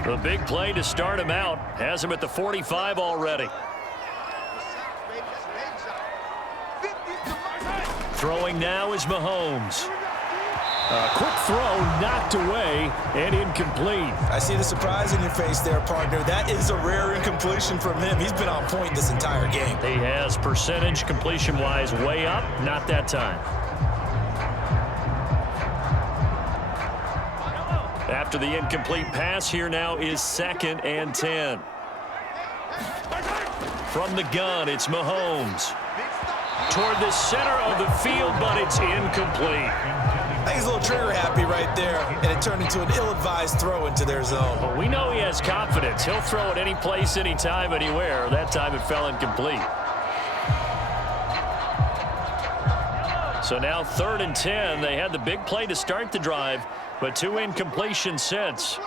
The big play to start him out has him at the 45 already. Throwing now is Mahomes. A quick throw knocked away and incomplete. I see the surprise in your face there, partner. That is a rare incompletion from him. He's been on point this entire game. He has percentage completion-wise way up, not that time. After the incomplete pass, here now is 2nd and 10. From the gun, it's Mahomes. Toward the center of the field, but it's incomplete. I think he's a little trigger happy right there, and it turned into an ill-advised throw into their zone. But we know he has confidence. He'll throw it any place, anytime, anywhere. That time it fell incomplete. So now 3rd and 10. They had the big play to start the drive, but 2 incompletions since.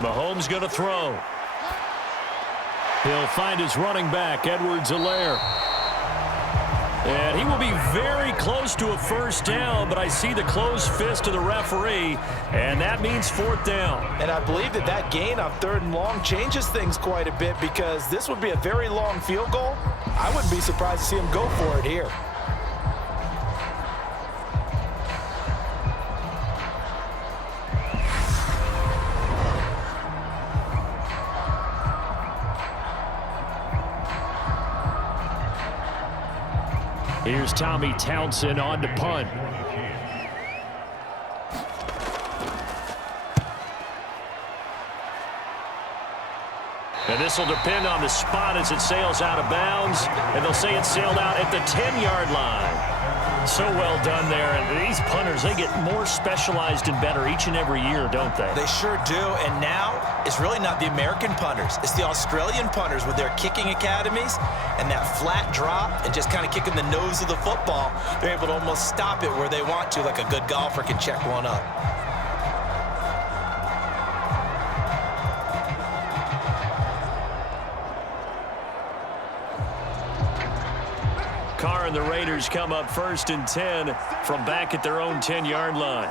Mahomes going to throw. He'll find his running back, Edwards-Helaire. And he will be very close to a first down, but I see the closed fist of the referee, and that means 4th down. And I believe that gain on 3rd and long changes things quite a bit, because this would be a very long field goal. I wouldn't be surprised to see him go for it here. Here's Tommy Townsend on to punt. And this will depend on the spot as it sails out of bounds. And they'll say it sailed out at the 10-yard line. So well done there. And these punters, they get more specialized and better each and every year, don't they? They sure do. And now it's really not the American punters. It's the Australian punters with their kicking academies and that flat drop and just kind of kicking the nose of the football. They're able to almost stop it where they want to, like a good golfer can check one up. Carr and the Raiders come up 1st and 10 from back at their own 10-yard line.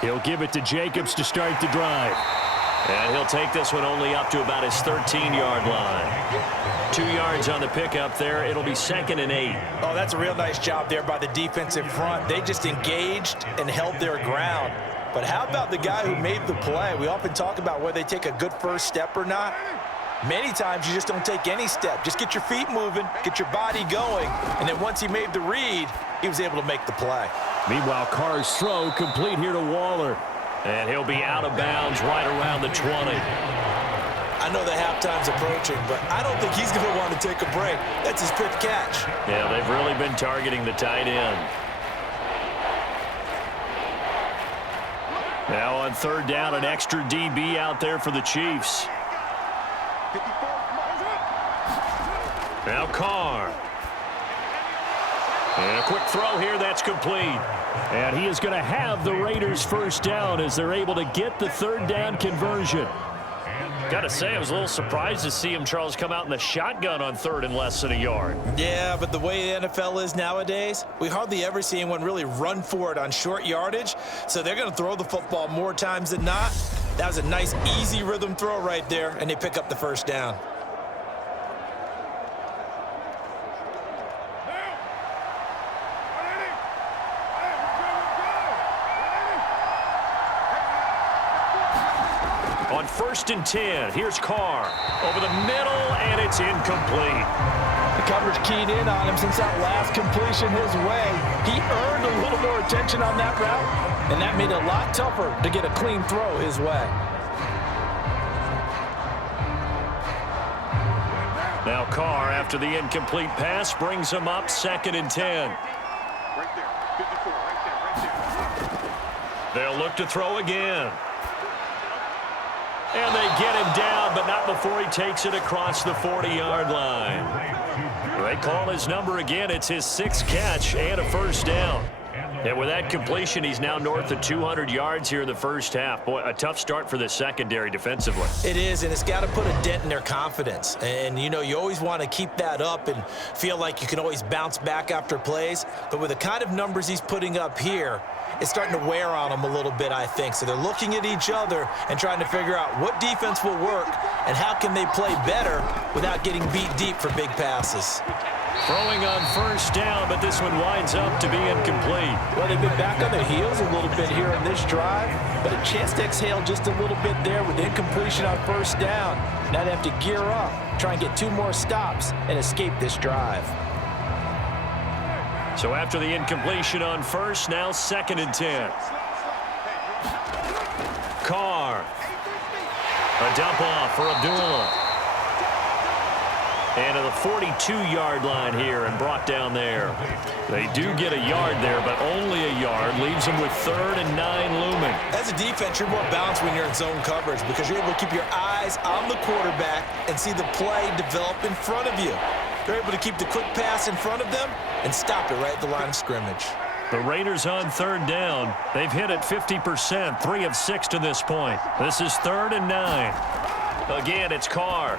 He'll give it to Jacobs to start the drive. And he'll take this one only up to about his 13-yard line. 2 yards on the pickup there. It'll be 2nd and 8. Oh, that's a real nice job there by the defensive front. They just engaged and held their ground. But how about the guy who made the play? We often talk about whether they take a good first step or not. Many times you just don't take any step. Just get your feet moving, get your body going, and then once he made the read, he was able to make the play. Meanwhile, Carr's throw complete here to Waller. And he'll be out of bounds right around the 20. I know the halftime's approaching, but I don't think he's going to want to take a break. That's his 5th catch. Yeah, they've really been targeting the tight end. Now on 3rd down, an extra DB out there for the Chiefs. Now Carr. And a quick throw here, that's complete. And he is going to have the Raiders' first down as they're able to get the 3rd down conversion. Got to say, I was a little surprised to see him, Charles, come out in the shotgun on 3rd and less than a yard. Yeah, but the way the NFL is nowadays, we hardly ever see anyone really run for it on short yardage. So they're going to throw the football more times than not. That was a nice, easy rhythm throw right there, and they pick up the first down. On 1st and 10, here's Carr. Over the middle, and it's incomplete. The coverage keyed in on him since that last completion his way. He earned a little more attention on that route, and that made it a lot tougher to get a clean throw his way. Now Carr, after the incomplete pass, brings him up 2nd and 10. Right there, 54, right there. They'll look to throw again. And they get him down, but not before he takes it across the 40-yard line. They call his number again. It's his 6th catch and a first down. And with that completion, he's now north of 200 yards here in the first half. Boy, a tough start for the secondary defensively. It is, and it's got to put a dent in their confidence. And, you know, you always want to keep that up and feel like you can always bounce back after plays. But with the kind of numbers he's putting up here, is starting to wear on them a little bit, I think. So they're looking at each other and trying to figure out what defense will work and how can they play better without getting beat deep for big passes. Throwing on first down, but this one winds up to be incomplete. Well, they've been back on their heels a little bit here in this drive, but a chance to exhale just a little bit there with incompletion on first down. Now they have to gear up, try and get 2 more stops, and escape this drive. So after the incompletion on first, now 2nd and 10. Carr. A dump off for Abdullah. And to the 42-yard line here and brought down there. They do get a yard there, but only a yard. Leaves them with 3rd and 9 looming. As a defense, you're more balanced when you're in zone coverage because you're able to keep your eyes on the quarterback and see the play develop in front of you. They're able to keep the quick pass in front of them and stop it right at the line of scrimmage. The Raiders on 3rd down. They've hit it 50%, 3 of 6 to this point. This is 3rd and 9. Again, it's Carr.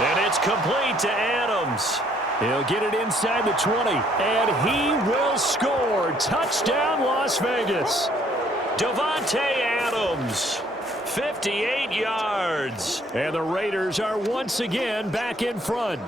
And it's complete to Adams. He'll get it inside the 20, and he will score. Touchdown, Las Vegas. Davante Adams, 58 yards. And the Raiders are once again back in front.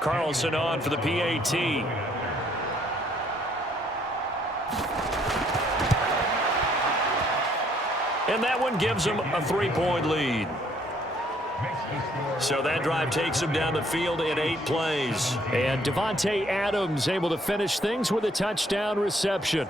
Carlson on for the PAT. And that one gives them a 3-point lead. So that drive takes them down the field in 8 plays. And Davante Adams able to finish things with a touchdown reception.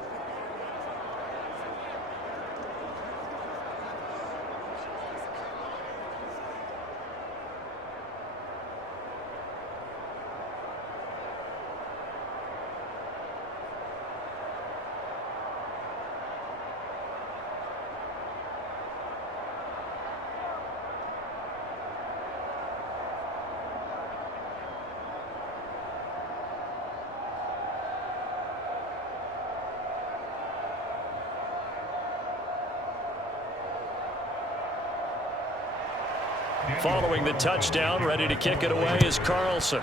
Following the touchdown, ready to kick it away is Carlson.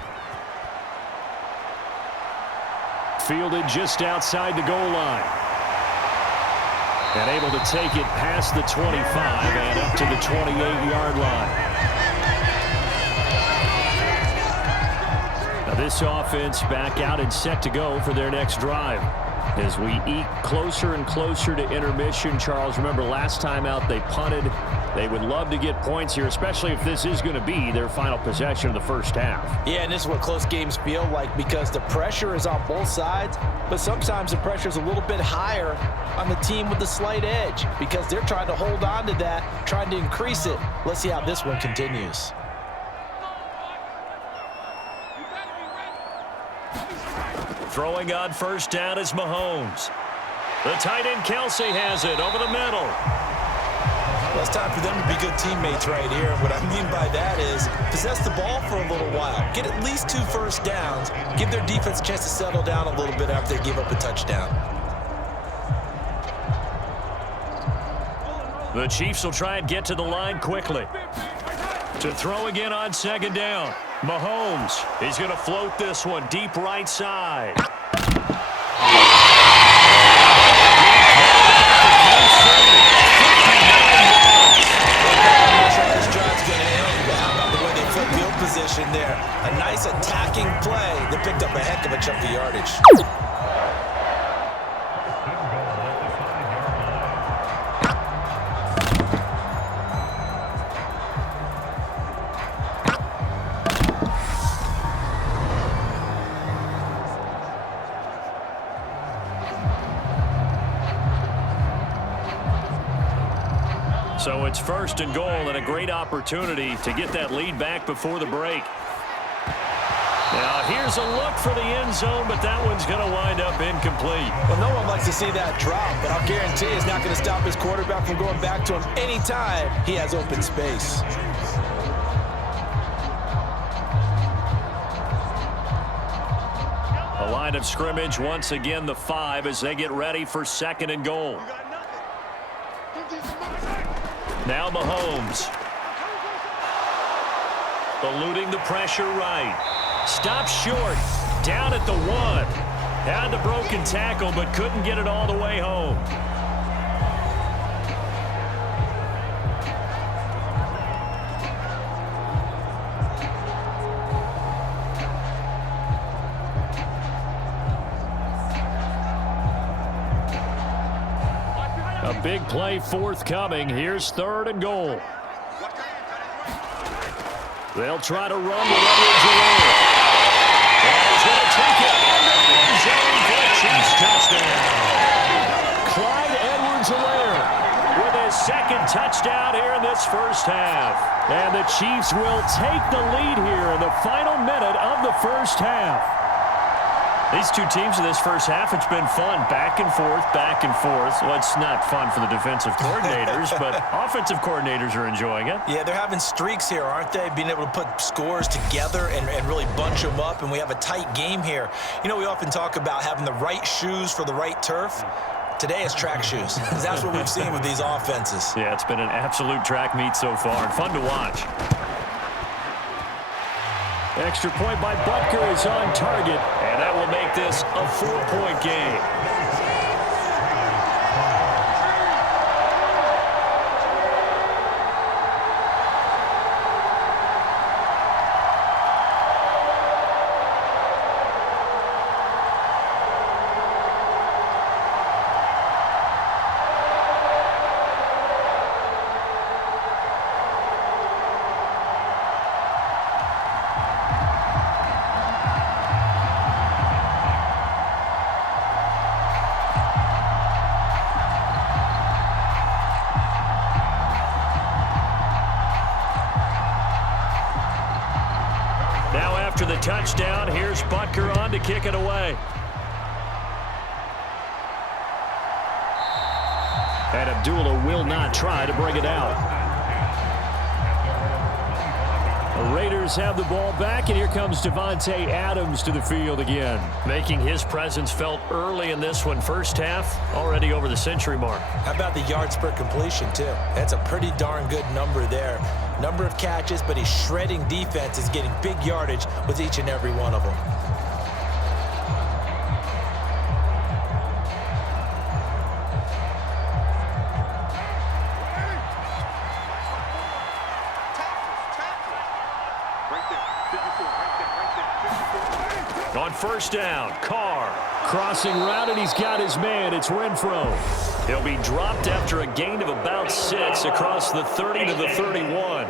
Fielded just outside the goal line. And able to take it past the 25 and up to the 28-yard line. Now this offense back out and set to go for their next drive. As we eke closer and closer to intermission, Charles, remember last time out they punted. They would love to get points here, especially if this is going to be their final possession of the first half. Yeah, and this is what close games feel like because the pressure is on both sides, but sometimes the pressure is a little bit higher on the team with the slight edge because they're trying to hold on to that, trying to increase it. Let's see how this one continues. Throwing on first down is Mahomes. The tight end Kelsey has it over the middle. Well, it's time for them to be good teammates right here. What I mean by that is possess the ball for a little while. Get at least 2 first downs. Give their defense a chance to settle down a little bit after they give up a touchdown. The Chiefs will try and get to the line quickly. To throw again on 2nd down. Mahomes, he's going to float this one deep right side. Position there. A nice attacking play that picked up a heck of a chunk of yardage. So it's 1st and goal and a great opportunity to get that lead back before the break. Now here's a look for the end zone, but that one's going to wind up incomplete. Well, no one likes to see that drop, but I'll guarantee it's not going to stop his quarterback from going back to him anytime he has open space. A line of scrimmage, once again the 5 as they get ready for 2nd and goal. Now Mahomes. Eluding the pressure right. Stops short. Down at the 1. Had the broken tackle, but couldn't get it all the way home. A big play forthcoming. Here's 3rd and goal. They'll try to run with Edwards-Helaire. And he's going to take it in the end zone for a Chiefs touchdown. Clyde Edwards-Helaire with his 2nd touchdown here in this first half. And the Chiefs will take the lead here in the final minute of the first half. These two teams in this first half, it's been fun. Back and forth, back and forth. Well, it's not fun for the defensive coordinators, but offensive coordinators are enjoying it. Yeah, they're having streaks here, aren't they? Being able to put scores together and really bunch them up, and we have a tight game here. You know, we often talk about having the right shoes for the right turf. Today it's track shoes, because that's what we've seen with these offenses. Yeah, it's been an absolute track meet so far, and fun to watch. Extra point by Butker is on target, and that will make this a 4-point game. After the touchdown, here's Butker on to kick it away. And Abdullah will not try to bring it out. The Raiders have the ball back, and here comes Devontae Adams to the field again. Making his presence felt early in this one. First half, already over the century mark. How about the yards per completion, too? That's a pretty darn good number there. Number of catches, but he's shredding defense, is getting big yardage with each and every one of them. On first down, Carr. Crossing route, and he's got his man. It's Renfro. He'll be dropped after a gain of about 6 across the 30 to the 31.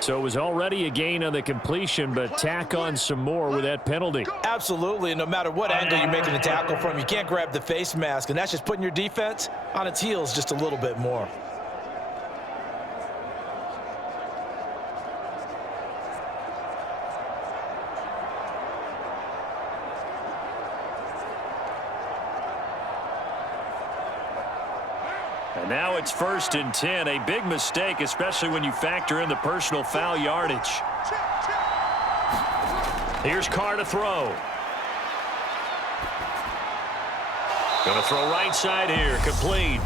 So it was already a gain on the completion, but tack on some more with that penalty. Absolutely, and no matter what angle you're making the tackle from, you can't grab the face mask, and that's just putting your defense on its heels just a little bit more. And now it's 1st and 10. A big mistake, especially when you factor in the personal foul yardage. Here's Carr to throw. Going to throw right side here, complete.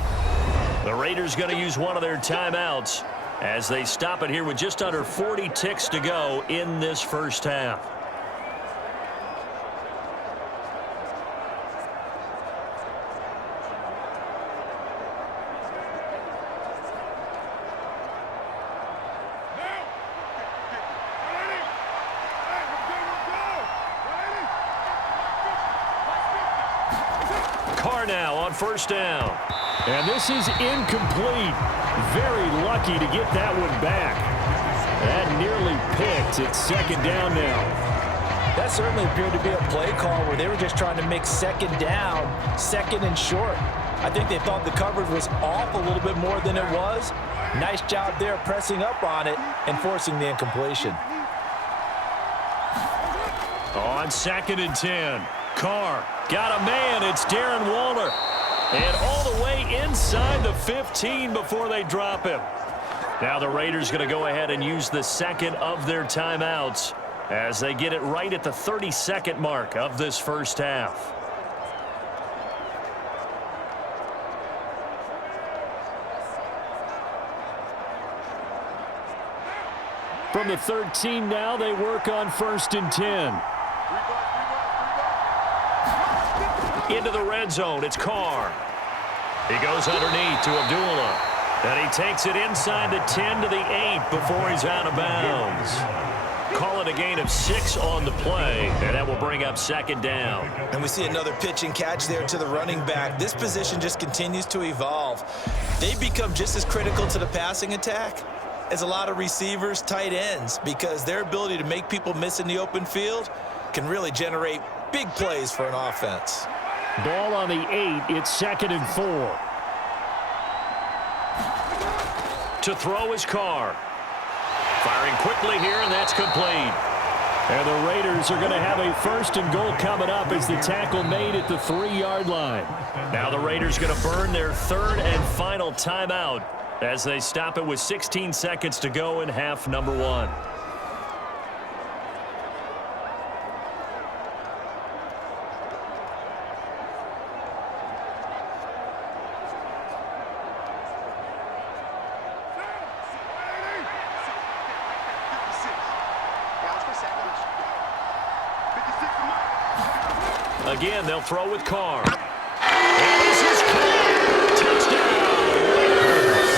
The Raiders going to use one of their timeouts as they stop it here with just under 40 ticks to go in this first half. Carr now on first down. And this is incomplete. Very lucky to get that one back. That nearly picked. It's 2nd down now. That certainly appeared to be a play call where they were just trying to make 2nd down, 2nd and short. I think they thought the coverage was off a little bit more than it was. Nice job there pressing up on it and forcing the incompletion. On 2nd and 10, Carr got a man. It's Darren Waller. And all the way inside the 15 before they drop him. Now the Raiders going to go ahead and use the second of their timeouts as they get it right at the 30-second mark of this first half. From the 13 now, they work on 1st and 10. Into the red zone, it's Carr. He goes underneath to Abdullah. And he takes it inside the 10 to the 8 before he's out of bounds. Call it a gain of 6 on the play, and that will bring up 2nd down. And we see another pitch and catch there to the running back. This position just continues to evolve. They've become just as critical to the passing attack as a lot of receivers, tight ends, because their ability to make people miss in the open field can really generate big plays for an offense. Ball on the 8, it's 2nd and 4. To throw his Carr. Firing quickly here, and that's complete. And the Raiders are going to have a 1st and goal coming up as the tackle made at the 3-yard line. Now the Raiders going to burn their 3rd and final timeout as they stop it with 16 seconds to go in half number 1. Again, they'll throw with Carr. And this is Carr. Touchdown, Raiders.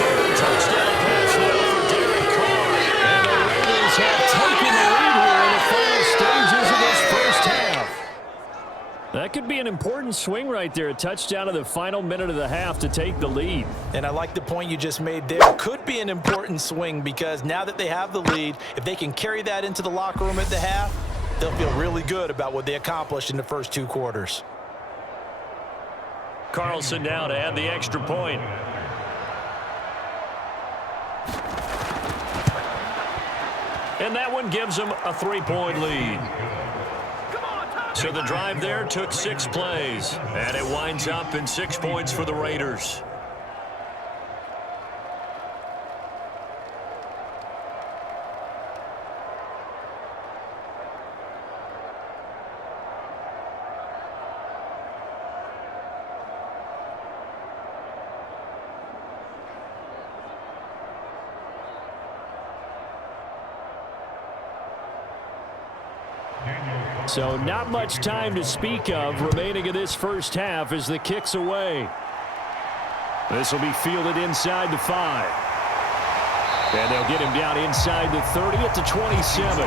Third touchdown pass now for Derek Carr. And the Raiders have taken the lead here in the final stages of this first half. That could be an important swing right there. A touchdown in the final minute of the half to take the lead. And I like the point you just made there. Could be an important swing because now that they have the lead, if they can carry that into the locker room at the half, they'll feel really good about what they accomplished in the first 2 quarters. Carlson now to add the extra point. And that one gives them a 3-point lead. So the drive there took 6 plays, and it winds up in 6 points for the Raiders. So not much time to speak of remaining in this first half as the kick's away. This will be fielded inside the 5. And they'll get him down inside the 30 at the 27.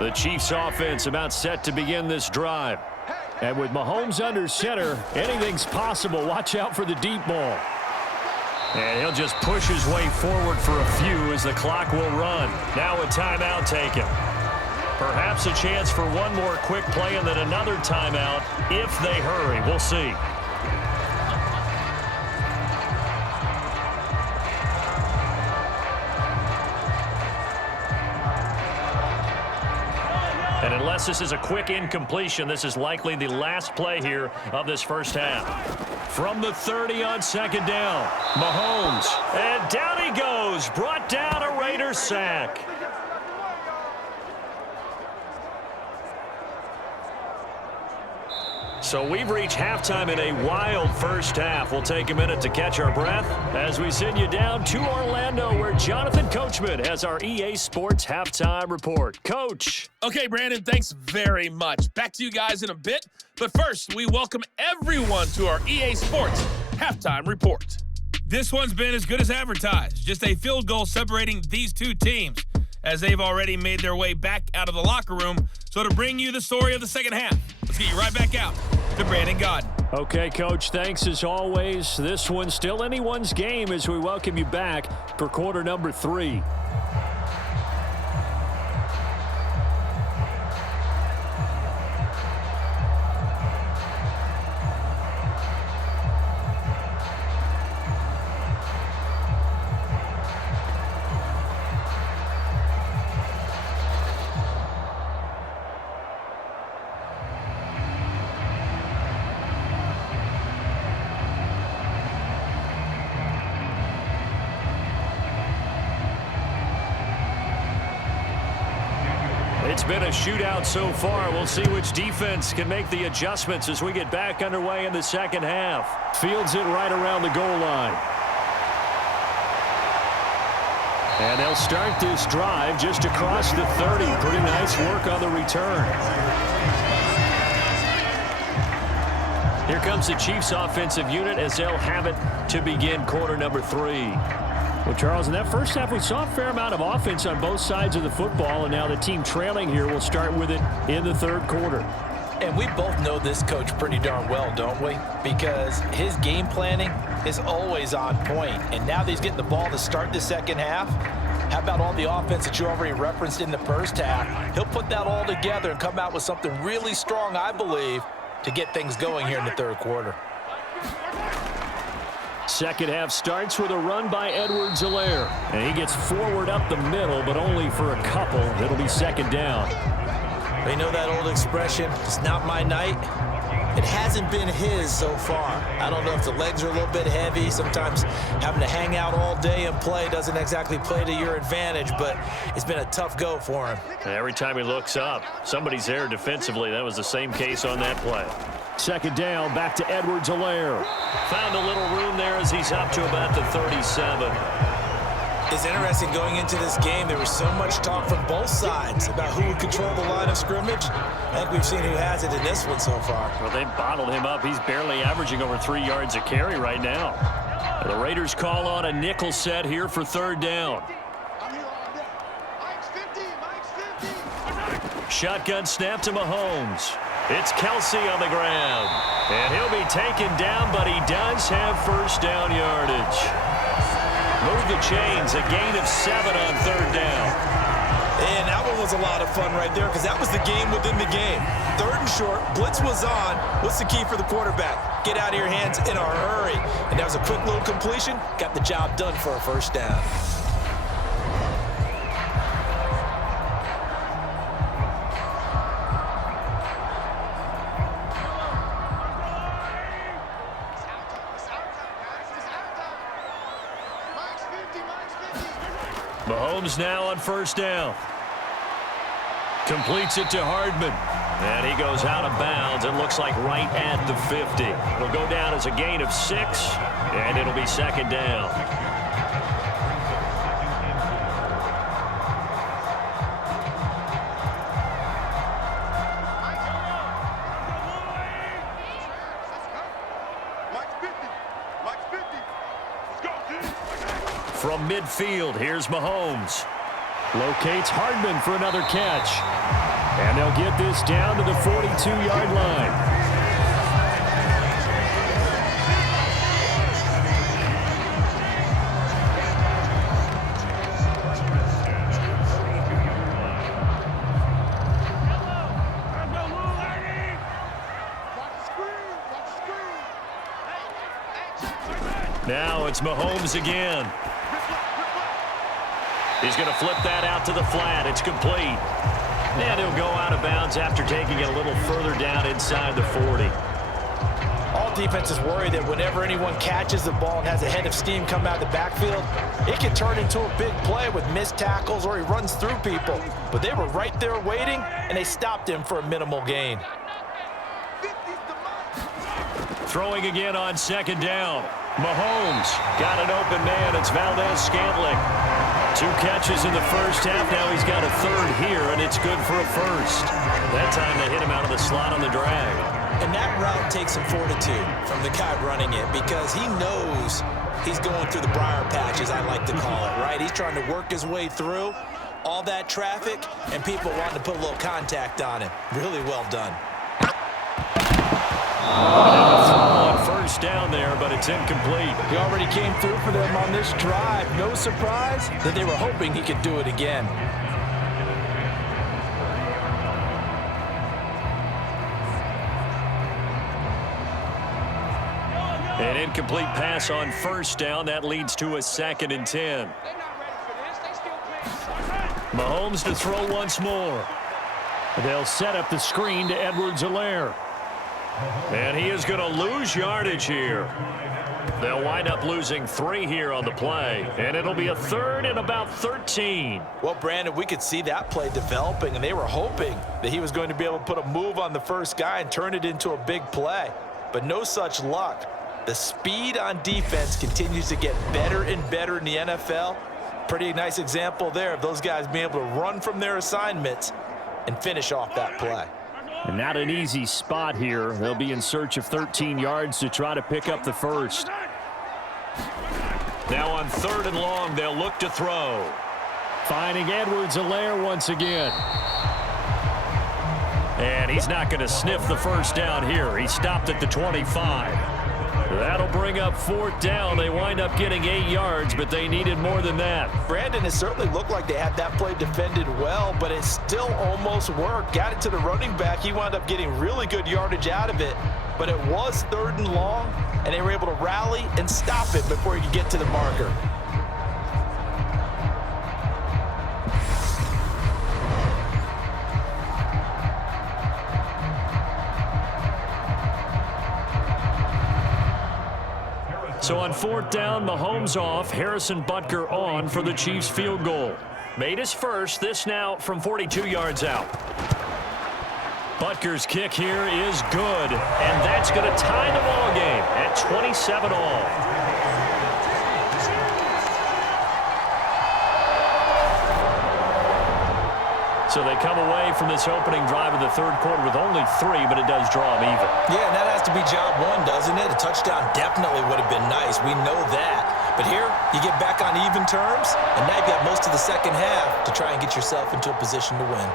The Chiefs offense about set to begin this drive. And with Mahomes under center, anything's possible. Watch out for the deep ball. And he'll just push his way forward for a few as the clock will run. Now a timeout taken. Perhaps a chance for one more quick play and then another timeout if they hurry. We'll see. And unless this is a quick incompletion, this is likely the last play here of this first half. From the 30 on 2nd down, Mahomes. And down he goes. Brought down a Raiders sack. So we've reached halftime in a wild first half. We'll take a minute to catch our breath as we send you down to Orlando where Jonathan Coachman has our EA Sports Halftime Report. Coach. Okay, Brandon, thanks very much. Back to you guys in a bit. But first, we welcome everyone to our EA Sports halftime report. This one's been as good as advertised. Just a field goal separating these two teams, as they've already made their way back out of the locker room. So to bring you the story of the second half, let's get you right back out to Brandon Godden. Okay, Coach, thanks as always. This one's still anyone's game as we welcome you back for quarter number 3. It's been a shootout so far. We'll see which defense can make the adjustments as we get back underway in the second half. Fields it right around the goal line. And they'll start this drive just across the 30. Pretty nice work on the return. Here comes the Chiefs offensive unit as they'll have it to begin quarter number 3. Well, Charles, in that first half, we saw a fair amount of offense on both sides of the football, and now the team trailing here will start with it in the third quarter. And we both know this coach pretty darn well, don't we? Because his game planning is always on point. And now that he's getting the ball to start the second half, how about all the offense that you already referenced in the first half? He'll put that all together and come out with something really strong, I believe, to get things going here in the third quarter. Second half starts with a run by Edwards-Helaire. And he gets forward up the middle, but only for a couple. It'll be second down. You know that old expression, it's not my night? It hasn't been his so far. I don't know if the legs are a little bit heavy. Sometimes having to hang out all day and play doesn't exactly play to your advantage, but it's been a tough go for him. Every time he looks up, somebody's there defensively. That was the same case on that play. Second down, back to Edwards-Helaire. Found a little room there as he's up to about the 37. It's interesting going into this game. There was so much talk from both sides about who would control the line of scrimmage. I think we've seen who has it in this one so far. Well, they bottled him up. He's barely averaging over 3 yards a carry right now. The Raiders call on a nickel set here for third down. Shotgun snap to Mahomes. It's Kelsey on the ground. And he'll be taken down, but he does have first down yardage. Move the chains, a gain of 7 on third down. And that one was a lot of fun right there because that was the game within the game. Third and short, blitz was on. What's the key for the quarterback? Get out of your hands in a hurry. And that was a quick little completion. Got the job done for a first down. Mahomes now on first down. Completes it to Hardman. And he goes out of bounds. It looks like right at the 50. It'll go down as a gain of 6, and it'll be second down. From midfield, here's Mahomes. Locates Hardman for another catch. And they'll get this down to the 42-yard line. Now it's Mahomes again. He's going to flip that out to the flat. It's complete. And he'll go out of bounds after taking it a little further down inside the 40. All defenses worry that whenever anyone catches the ball and has a head of steam come out of the backfield, it can turn into a big play with missed tackles or he runs through people. But they were right there waiting, and they stopped him for a minimal gain. Throwing again on second down. Mahomes got an open man. It's Valdez-Scantling. 2 catches in the first half. Now he's got a third here, and it's good for a first. That time they hit him out of the slot on the drag. And that route takes some fortitude from the guy running it because he knows he's going through the briar patch, as I like to call it, right? He's trying to work his way through all that traffic, and people wanting to put a little contact on him. Really well done. On first down there, but it's incomplete. He already came through for them on this drive. No surprise that they were hoping he could do it again. An incomplete pass on first down. That leads to a 2nd and 10. Mahomes to throw once more. They'll set up the screen to Edwards-Helaire. And he is going to lose yardage here. They'll wind up losing 3 here on the play. And it'll be a 3rd and about 13. Well, Brandon, we could see that play developing, and they were hoping that he was going to be able to put a move on the first guy and turn it into a big play. But no such luck. The speed on defense continues to get better and better in the NFL. Pretty nice example there of those guys being able to run from their assignments and finish off that play. And not an easy spot here. They'll be in search of 13 yards to try to pick up the first. Now on 3rd and long, they'll look to throw. Finding Edwards-Helaire once again. And he's not going to sniff the first down here. He stopped at the 25. That'll bring up 4th down. They wind up getting 8 yards, but they needed more than that. Brandon, it certainly looked like they had that play defended well, but it still almost worked. Got it to the running back. He wound up getting really good yardage out of it, but it was 3rd and long, and they were able to rally and stop it before he could get to the marker. So on 4th down, Mahomes off, Harrison Butker on for the Chiefs field goal. Made his first, this now from 42 yards out. Butker's kick here is good, and that's going to tie the ball game at 27 all. So they come away from this opening drive of the 3rd quarter with only 3, but it does draw them even. Yeah, and that has to be job 1, doesn't it? A touchdown definitely would have been nice. We know that. But here, you get back on even terms, and now you've got most of the second half to try and get yourself into a position to win.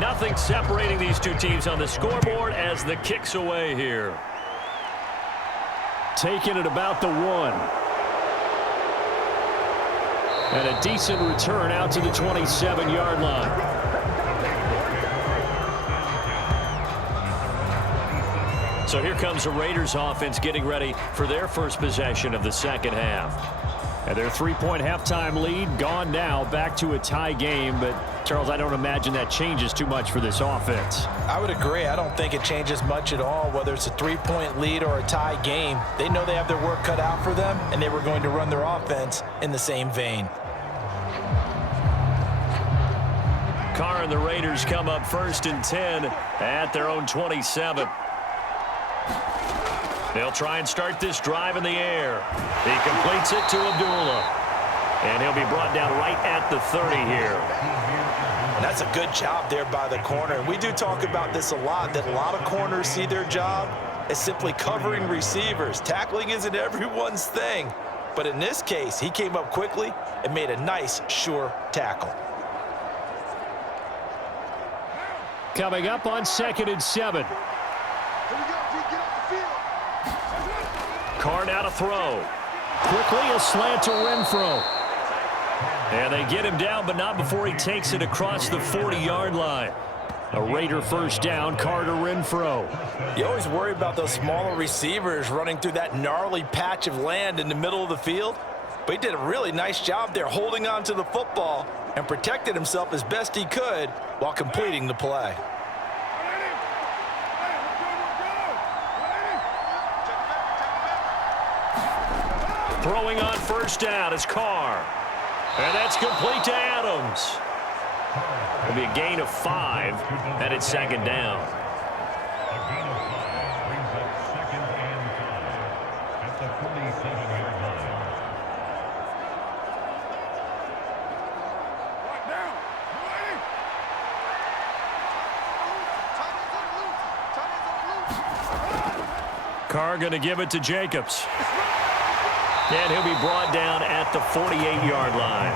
Nothing separating these two teams on the scoreboard as the kick's away here. Taking it about the 1. And a decent return out to the 27-yard line. So here comes the Raiders offense getting ready for their first possession of the second half. And their 3-point halftime lead gone now, back to a tie game. But, Charles, I don't imagine that changes too much for this offense. I would agree. I don't think it changes much at all, whether it's a 3-point lead or a tie game. They know they have their work cut out for them, and they were going to run their offense in the same vein. Carr and the Raiders come up 1st and 10 at their own 27. They'll try and start this drive in the air. He completes it to Abdullah. And he'll be brought down right at the 30 here. And that's a good job there by the corner. And we do talk about this a lot, that a lot of corners see their job as simply covering receivers. Tackling isn't everyone's thing. But in this case, he came up quickly and made a nice, sure tackle. Coming up on 2nd and 7. Carr now to throw. Quickly a slant to Renfro. And they get him down, but not before he takes it across the 40-yard line. A Raider first down, Carr to Renfro. You always worry about those smaller receivers running through that gnarly patch of land in the middle of the field. But he did a really nice job there holding on to the football and protected himself as best he could while completing the play. Throwing on first down is Carr. And that's complete to Adams. It'll be a gain of 5, and it's 2nd down. Carr going to give it to Jacobs. And he'll be brought down at the 48-yard line.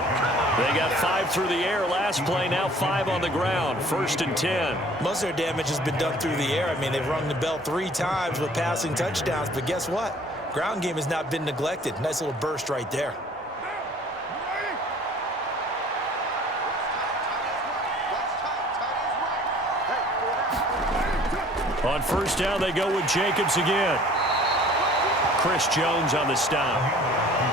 They got 5 through the air last play, now 5 on the ground. 1st and 10. Most of their damage has been done through the air. I mean, they've rung the bell 3 times with passing touchdowns, but guess what? Ground game has not been neglected. Nice little burst right there. On 1st down, they go with Jacobs again. Chris Jones on the stop.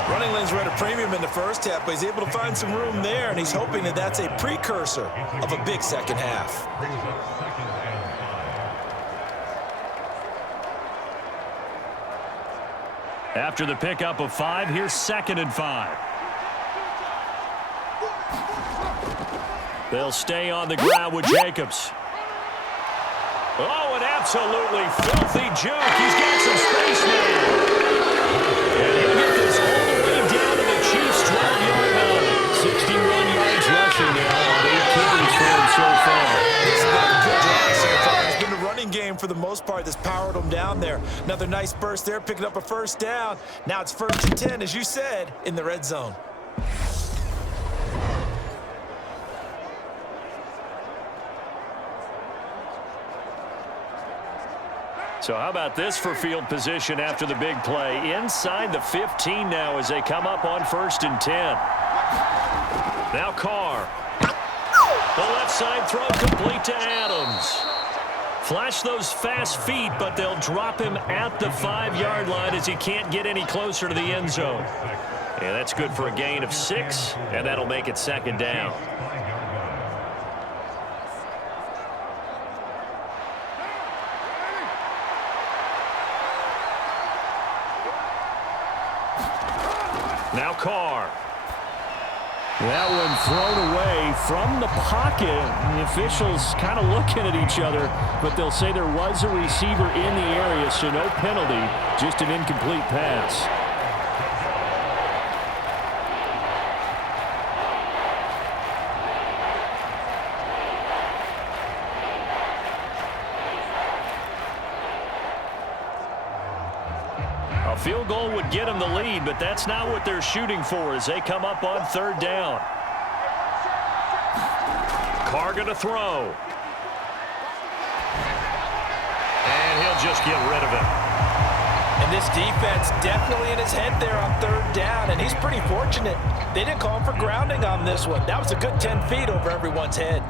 Running lanes were at a premium in the first half, but he's able to find some room there, and he's hoping that that's a precursor of a big second half. After the pickup of 5, here's 2nd and 5. They'll stay on the ground with Jacobs. Oh, an absolutely filthy juke. He's got some space now. And he'll get this all the way down to the Chiefs' 12-yard line. 61 yards rushing now on 8 carries for him so far. This has been a good drive so far. It's been the running game for the most part that's powered them down there. Another nice burst there, picking up a 1st down. Now it's 1st and 10, as you said, in the red zone. So how about this for field position after the big play? Inside the 15 now as they come up on 1st and 10. Now Carr. The left side throw complete to Adams. Flash those fast feet, but they'll drop him at the 5-yard line as he can't get any closer to the end zone. And that's good for a gain of 6, and that'll make it 2nd down. Now Carr. That one thrown away from the pocket. The officials kind of looking at each other, but they'll say there was a receiver in the area, so no penalty, just an incomplete pass. Field goal would get them the lead, but that's not what they're shooting for as they come up on 3rd down. Carr going to throw. And he'll just get rid of it. And this defense definitely in his head there on 3rd down, and he's pretty fortunate. They didn't call him for grounding on this one. That was a good 10 feet over everyone's head.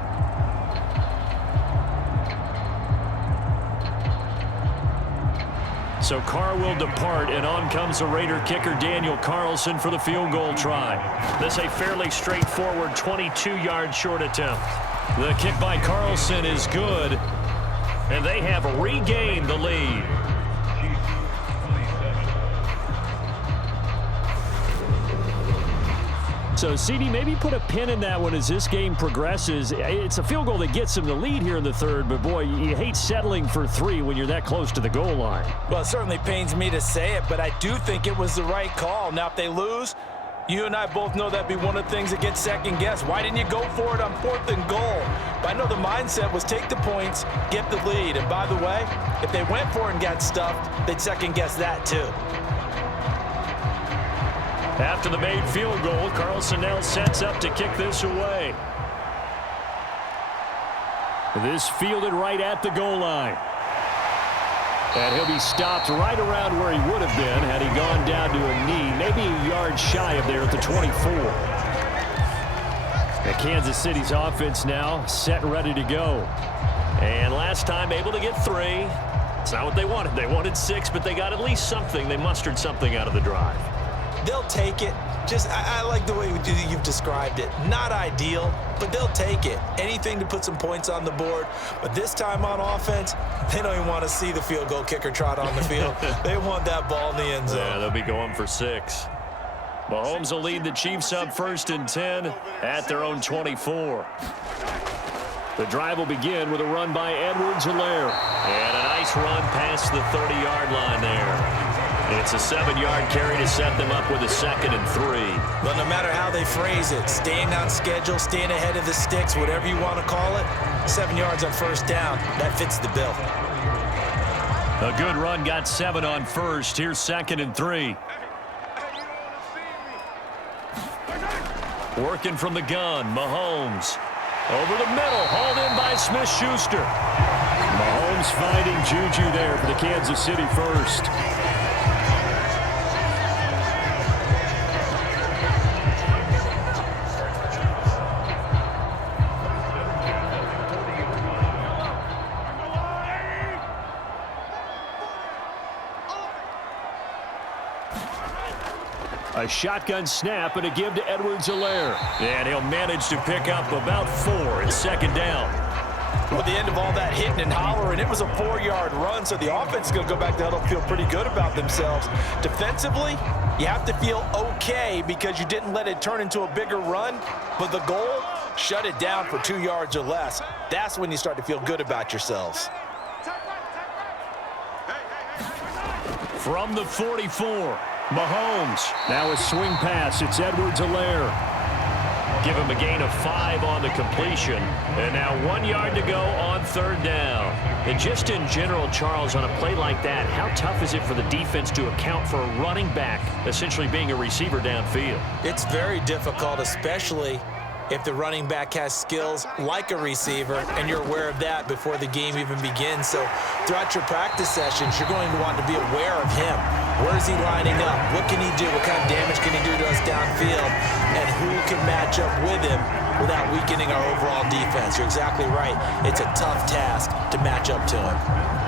So Carr will depart, and on comes the Raider kicker Daniel Carlson for the field goal try. This a fairly straightforward 22-yard short attempt. The kick by Carlson is good, and they have regained the lead. So, CD, maybe put a pin in that one as this game progresses. It's a field goal that gets them the lead here in the 3rd, but, boy, you hate settling for 3 when you're that close to the goal line. Well, it certainly pains me to say it, but I do think it was the right call. Now, if they lose, you and I both know that'd be one of the things that gets second-guessed. Why didn't you go for it on 4th and goal? But I know the mindset was take the points, get the lead. And, by the way, if they went for it and got stuffed, they'd second-guess that, too. After the made field goal, Carlson now sets up to kick this away. This fielded right at the goal line. And he'll be stopped right around where he would have been had he gone down to a knee, maybe a yard shy of there at the 24. And Kansas City's offense now set and ready to go. And last time able to get 3. It's not what they wanted. They wanted 6, but they got at least something. They mustered something out of the drive. They'll take it. I like the way you've described it. Not ideal, but they'll take it. Anything to put some points on the board. But this time on offense, they don't even want to see the field goal kicker trot on the field. They want that ball in the end zone. Yeah, they'll be going for 6. Mahomes will lead the Chiefs up 1st and 10 at their own 24. The drive will begin with a run by Edwards-Helaire. And a nice run past the 30-yard line there. It's a 7-yard carry to set them up with a 2nd and 3. Well, no matter how they phrase it, staying on schedule, staying ahead of the sticks, whatever you want to call it, 7 yards on 1st down, that fits the bill. A good run got 7 on first. Here's 2nd and 3. Working from the gun, Mahomes. Over the middle, hauled in by Smith-Schuster. Mahomes finding Juju there for the Kansas City first. A shotgun snap and a give to Edwards-Helaire. And he'll manage to pick up about 4 in 2nd down. Well, at the end of all that hitting and hollering, it was a 4-yard run, so the offense is going to go back to huddle, feel pretty good about themselves. Defensively, you have to feel okay because you didn't let it turn into a bigger run, but the goal, shut it down for 2 yards or less. That's when you start to feel good about yourselves. From the 44, Mahomes. Now a swing pass. It's Edwards-Helaire. Give him a gain of 5 on the completion. And now 1 yard to go on 3rd down. And just in general, Charles, on a play like that, how tough is it for the defense to account for a running back essentially being a receiver downfield? It's very difficult, especially if the running back has skills like a receiver, and you're aware of that before the game even begins. So throughout your practice sessions, you're going to want to be aware of him. Where is he lining up? What can he do? What kind of damage can he do to us downfield? And who can match up with him without weakening our overall defense? You're exactly right. It's a tough task to match up to him.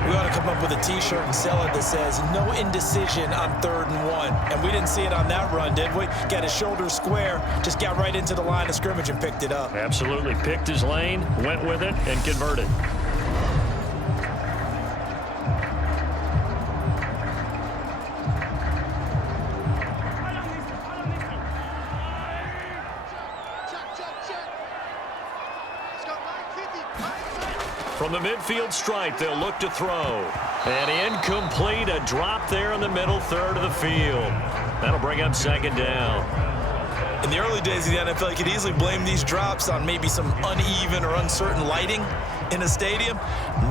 We ought to come up with a T-shirt and sell it that says, no indecision on 3rd and 1. And we didn't see it on that run, did we? Got his shoulders square, just got right into the line of scrimmage and picked it up. Absolutely. Picked his lane, went with it, and converted. From the midfield stripe, they'll look to throw. And incomplete, a drop there in the middle third of the field. That'll bring up 2nd down. In the early days of the NFL, you could easily blame these drops on maybe some uneven or uncertain lighting in a stadium.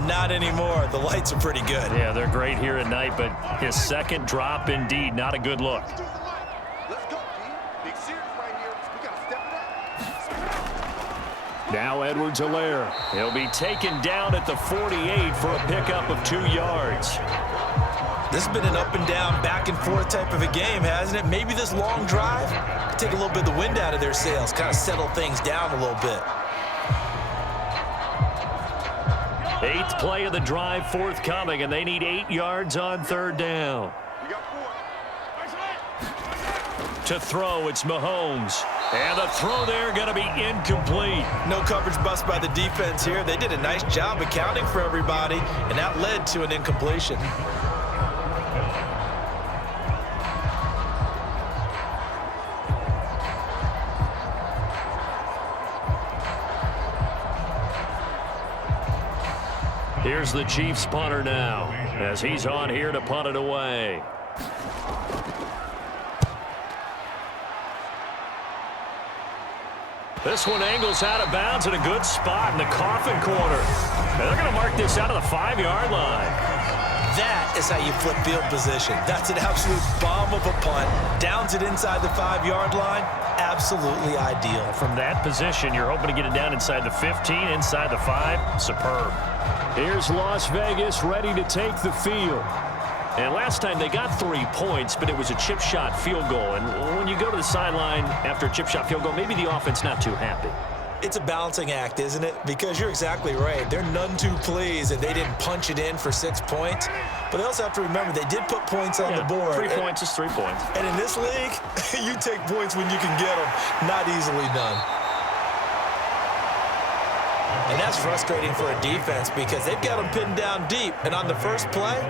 Not anymore. The lights are pretty good. Yeah, they're great here at night, but his 2nd drop, indeed, not a good look. Now Edwards-Helaire. He'll be taken down at the 48 for a pickup of 2 yards. This has been an up and down, back and forth type of a game, hasn't it? Maybe this long drive could take a little bit of the wind out of their sails, kind of settle things down a little bit. 8th play of the drive forthcoming, and they need 8 yards on 3rd down. To throw, it's Mahomes. And the throw there going to be incomplete. No coverage bust by the defense here. They did a nice job accounting for everybody, and that led to an incompletion. Here's the Chiefs punter now, as he's on here to punt it away. This one angles out of bounds in a good spot in the coffin corner. And they're going to mark this out of the 5-yard line. That is how you flip field position. That's an absolute bomb of a punt. Downs it inside the 5-yard line. Absolutely ideal. From that position, you're hoping to get it down inside the 15, inside the 5. Superb. Here's Las Vegas ready to take the field. And last time they got 3 points, but it was a chip shot field goal. And when you go to the sideline after a chip shot field goal, maybe the offense not too happy. It's a balancing act, isn't it? Because you're exactly right. They're none too pleased that they didn't punch it in for 6 points. But they also have to remember they did put points on the board. 3 points is 3 points. And in this league, you take points when you can get them, not easily done. And that's frustrating for a defense because they've got them pinned down deep. And on the first play,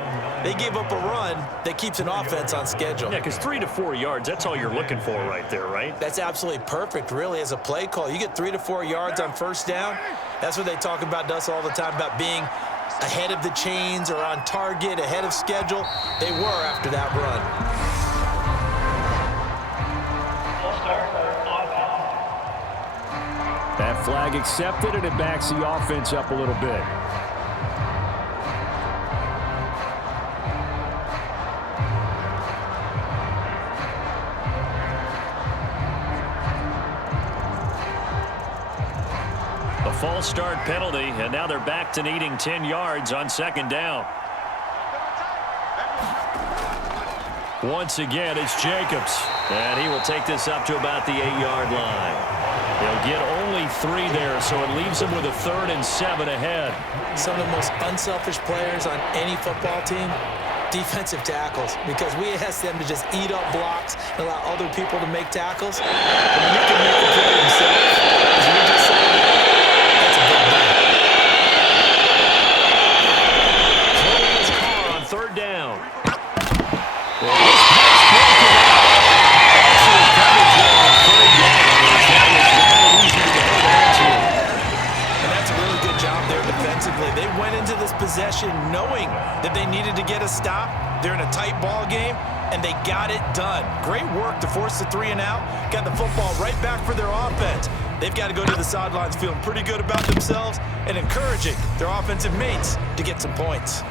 they gave up a run that keeps an offense on schedule. Yeah, because 3 to 4 yards, that's all you're looking for right there, right? That's absolutely perfect, really, as a play call. You get 3 to 4 yards on first down. That's what they talk about to us all the time, about being ahead of the chains or on target, ahead of schedule. They were after that run. That flag accepted, and it backs the offense up a little bit. false start penalty, and now they're back to needing 10 yards on second down. Once again, it's Jacobs, and he will take this up to about the 8-yard line. They'll get only 3 there, so it leaves them with a 3rd and 7 ahead. Some of the most unselfish players on any football team, defensive tackles, because we ask them to just eat up blocks and allow other people to make tackles. And when you can make the play himself, as we just said, that's a big man. Throwing his car on 3rd down. They went into this possession knowing that they needed to get a stop. They're in a tight ball game, and they got it done. Great work to force the 3 and out. Got the football right back for their offense. They've got to go to the sidelines feeling pretty good about themselves and encouraging their offensive mates to get some points.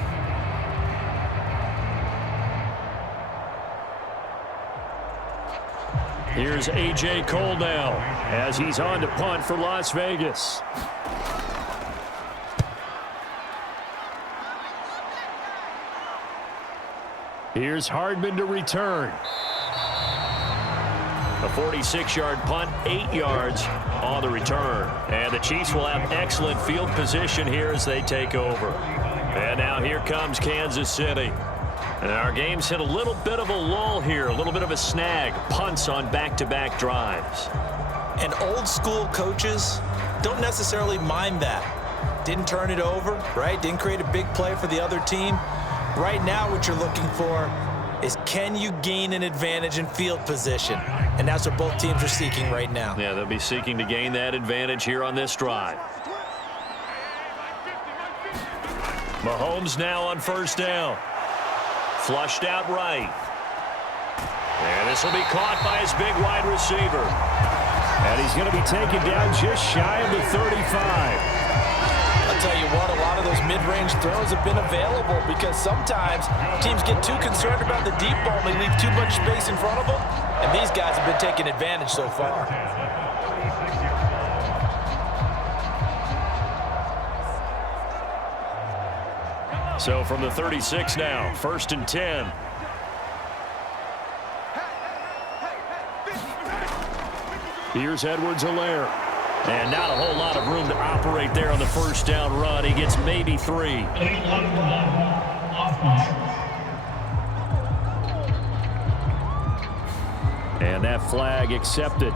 Here's A.J. Cole now as he's on to punt for Las Vegas. Here's Hardman to return. A 46-yard punt, 8 yards on the return. And the Chiefs will have excellent field position here as they take over. And now here comes Kansas City. And our game's hit a little bit of a lull here, a little bit of a snag. Punts on back-to-back drives. And old-school coaches don't necessarily mind that. Didn't turn it over, right? Didn't create a big play for the other team. Right now, what you're looking for is, can you gain an advantage in field position? And that's what both teams are seeking right now. Yeah, they'll be seeking to gain that advantage here on this drive. Mahomes now on 1st down. Flushed out right. And this will be caught by his big wide receiver. And he's going to be taken down just shy of the 35. I'll tell you what, a lot of those mid-range throws have been available because sometimes teams get too concerned about the deep ball and they leave too much space in front of them, and these guys have been taking advantage so far. So from the 36 now, 1st and 10. Here's Edwards-Helaire. And not a whole lot of room to operate there on the 1st down run. He gets maybe 3. And that flag accepted.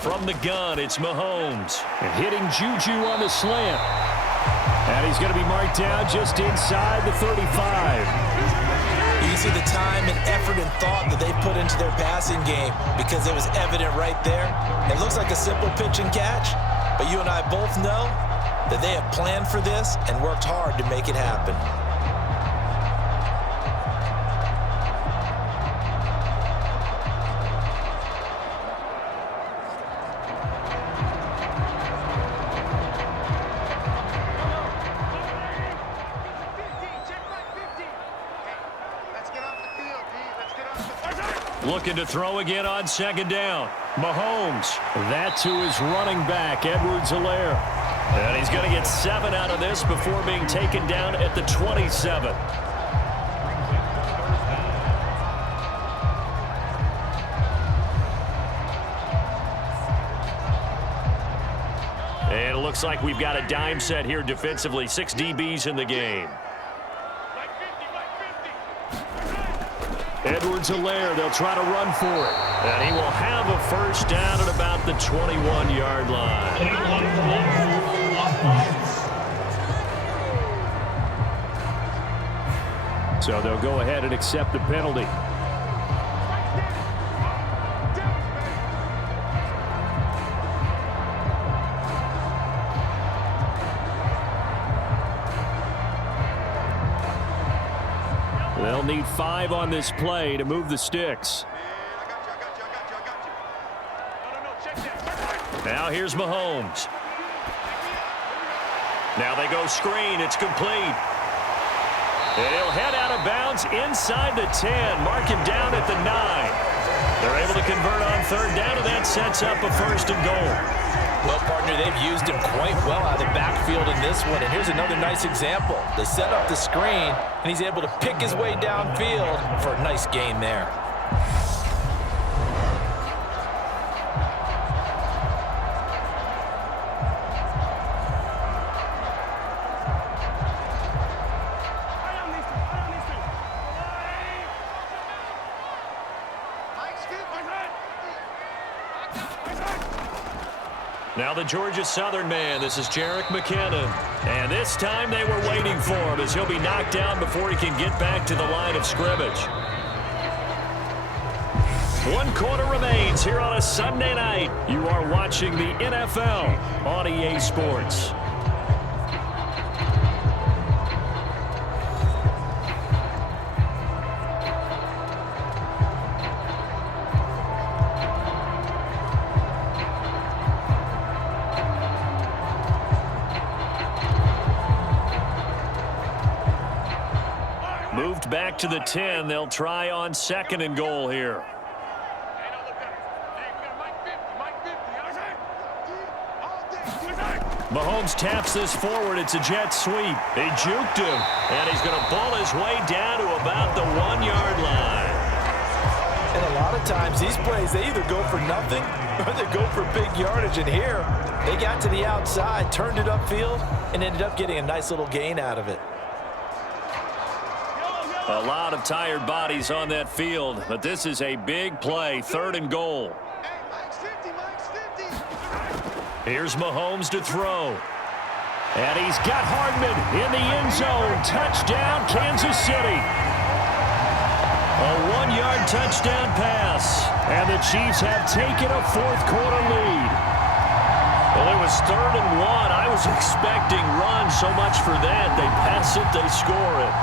From the gun, it's Mahomes. And hitting Juju on the slant. And he's going to be marked down just inside the 35. You can see the time and effort and thought that they put into their passing game because it was evident right there. It looks like a simple pitch and catch, but you and I both know that they have planned for this and worked hard to make it happen. Looking to throw again on 2nd down. Mahomes. That's to his running back, Edwards-Helaire. And he's going to get 7 out of this before being taken down at the 27. And it looks like we've got a dime set here defensively. 6 DBs in the game. Edwards-Helaire, they'll try to run for it. And he will have a 1st down at about the 21-yard line. So they'll go ahead and accept the penalty. They'll need 5 on this play to move the sticks. Now here's Mahomes. Now they go screen. It's complete. And he'll head out of bounds inside the 10. Mark him down at the 9. They're able to convert on third down, and that sets up a 1st and goal. Well, partner, they've used him quite well out of the backfield in this one. And here's another nice example. They set up the screen, and he's able to pick his way downfield for a nice gain there. Now the Georgia Southern man. This is Jerick McKinnon. And this time they were waiting for him as he'll be knocked down before he can get back to the line of scrimmage. 1 quarter remains here on a Sunday night. You are watching the NFL on EA Sports. Moved back to the 10. They'll try on 2nd and goal here. Mahomes taps this forward. It's a jet sweep. They juked him, and he's going to pull his way down to about the 1-yard line. And a lot of times these plays, they either go for nothing or they go for big yardage. And here, they got to the outside, turned it upfield, and ended up getting a nice little gain out of it. A lot of tired bodies on that field, but this is a big play, 3rd and goal. Here's Mahomes to throw. And he's got Hardman in the end zone. Touchdown, Kansas City. A 1-yard touchdown pass. And the Chiefs have taken a 4th quarter lead. Well, it was 3rd and 1. I was expecting run, so much for that. They pass it, they score it.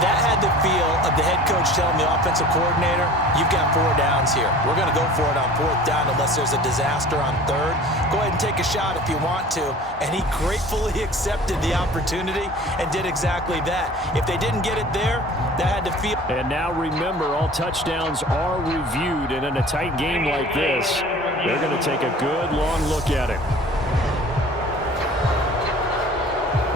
That had the feel of the head coach telling the offensive coordinator, you've got 4 downs here. We're going to go for it on 4th down unless there's a disaster on 3rd. Go ahead and take a shot if you want to. And he gratefully accepted the opportunity and did exactly that. If they didn't get it there, that had to feel. And now remember, all touchdowns are reviewed. And in a tight game like this, they're going to take a good long look at it.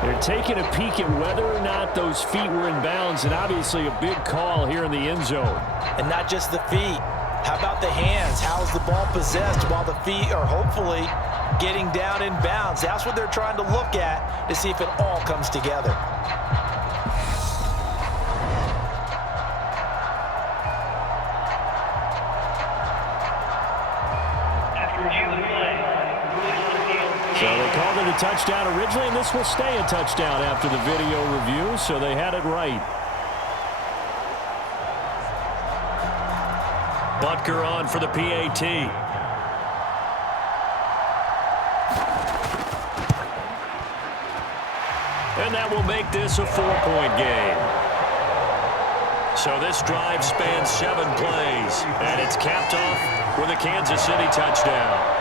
They're taking a peek at whether or not those feet were in bounds, and obviously a big call here in the end zone. And not just the feet. How about the hands? How's the ball possessed while the feet are hopefully getting down in bounds? That's what they're trying to look at to see if it all comes together. So they called it a touchdown originally, and this will stay a touchdown after the video review, so they had it right. Butker on for the PAT. And that will make this a 4-point game. So this drive spans 7 plays, and it's capped off with a Kansas City touchdown.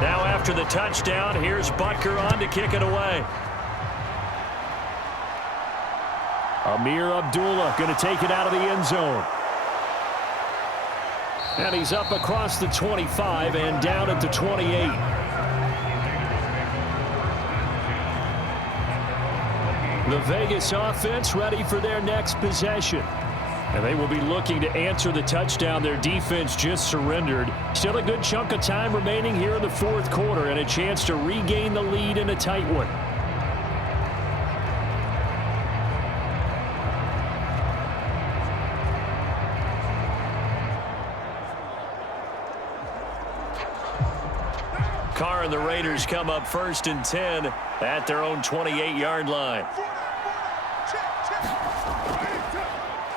Now after the touchdown, here's Butker on to kick it away. Amir Abdullah going to take it out of the end zone. And he's up across the 25 and down at the 28. The Vegas offense ready for their next possession. And they will be looking to answer the touchdown their defense just surrendered. Still a good chunk of time remaining here in the 4th quarter and a chance to regain the lead in a tight one. and the Raiders come up 1st and 10 at their own 28-yard line.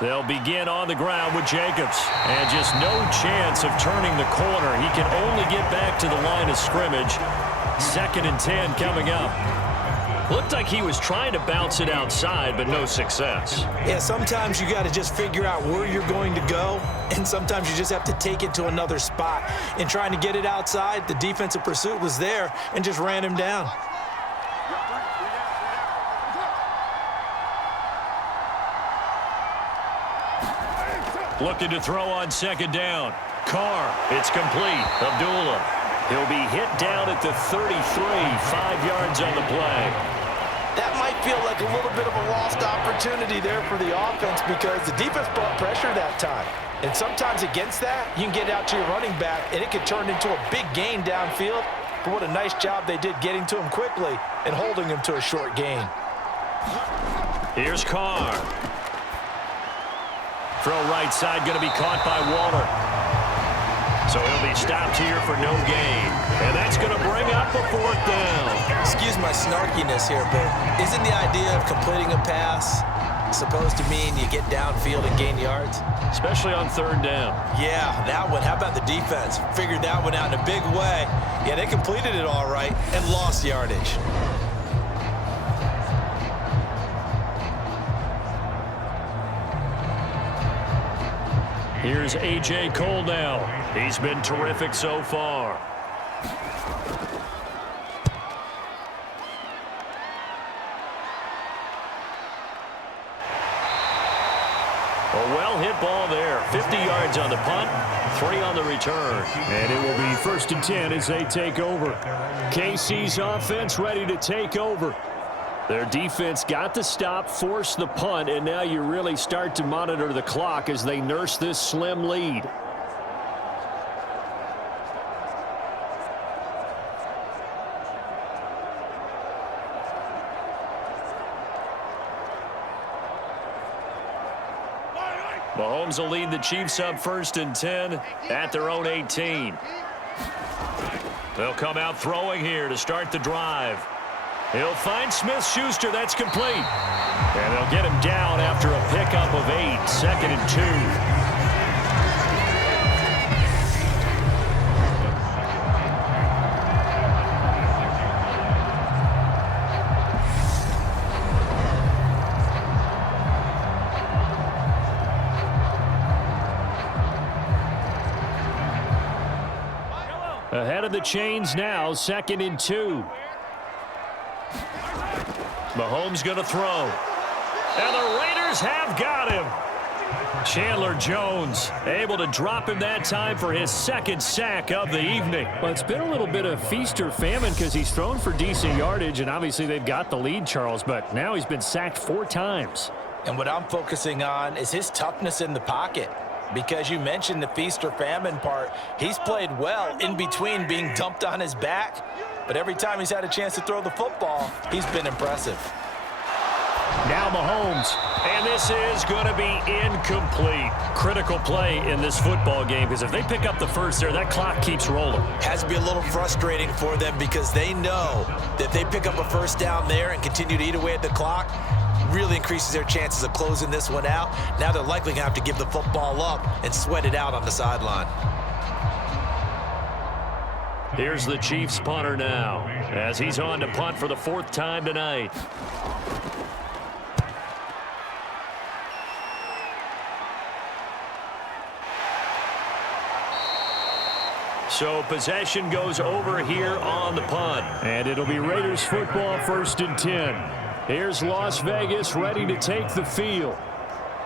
They'll begin on the ground with Jacobs. And just no chance of turning the corner. He can only get back to the line of scrimmage. 2nd and 10 coming up. Looked like he was trying to bounce it outside, but no success. Yeah, sometimes you got to just figure out where you're going to go, and sometimes you just have to take it to another spot. In trying to get it outside, the defensive pursuit was there and just ran him down. Looking to throw on 2nd down. Carr, it's complete. Abdullah. He'll be hit down at the 33, 5 yards on the play. That might feel like a little bit of a lost opportunity there for the offense because the defense brought pressure that time. And sometimes against that, you can get out to your running back, and it could turn into a big gain downfield. But what a nice job they did getting to him quickly and holding him to a short gain. Here's Carr. Throw right side, going to be caught by Waller. So he'll be stopped here for no gain. And that's going to bring up a 4th down. Excuse my snarkiness here, but isn't the idea of completing a pass supposed to mean you get downfield and gain yards? Especially on 3rd down. Yeah, that one. How about the defense? Figured that one out in a big way. Yeah, they completed it all right and lost yardage. Here's A.J. Cole now. He's been terrific so far. A well-hit ball there. 50 yards on the punt, 3 on the return. And it will be 1st and 10 as they take over. KC's offense ready to take over. Their defense got the stop, forced the punt, and now you really start to monitor the clock as they nurse this slim lead. Mahomes will lead the Chiefs up 1st and 10 at their own 18. They'll come out throwing here to start the drive. He'll find Smith-Schuster. That's complete. And they'll get him down after a pickup of 8. 2nd and 2. Ahead of the chains now, 2nd and 2. Mahomes going to throw. And the Raiders have got him. Chandler Jones able to drop him that time for his 2nd sack of the evening. Well, it's been a little bit of feast or famine because he's thrown for decent yardage, and obviously they've got the lead, Charles, but now he's been sacked 4 times. And what I'm focusing on is his toughness in the pocket. Because you mentioned the feast or famine part, he's played well in between being dumped on his back. But every time he's had a chance to throw the football, he's been impressive. Now Mahomes. And this is going to be incomplete. Critical play in this football game because if they pick up the first there, that clock keeps rolling. Has to be a little frustrating for them because they know that if they pick up a 1st down there and continue to eat away at the clock, really increases their chances of closing this one out. Now they're likely going to have to give the football up and sweat it out on the sideline. Here's the Chiefs punter now as he's on to punt for the 4th time tonight. So possession goes over here on the punt. And it'll be Raiders football 1st and 10. Here's Las Vegas ready to take the field.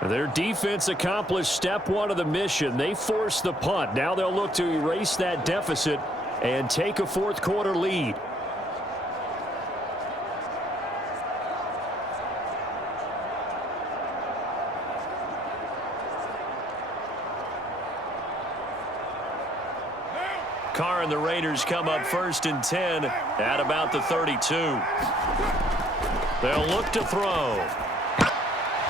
Their defense accomplished step 1 of the mission. They forced the punt. Now they'll look to erase that deficit and take a 4th quarter lead. Carr and the Raiders come up 1st and 10 at about the 32. They'll look to throw.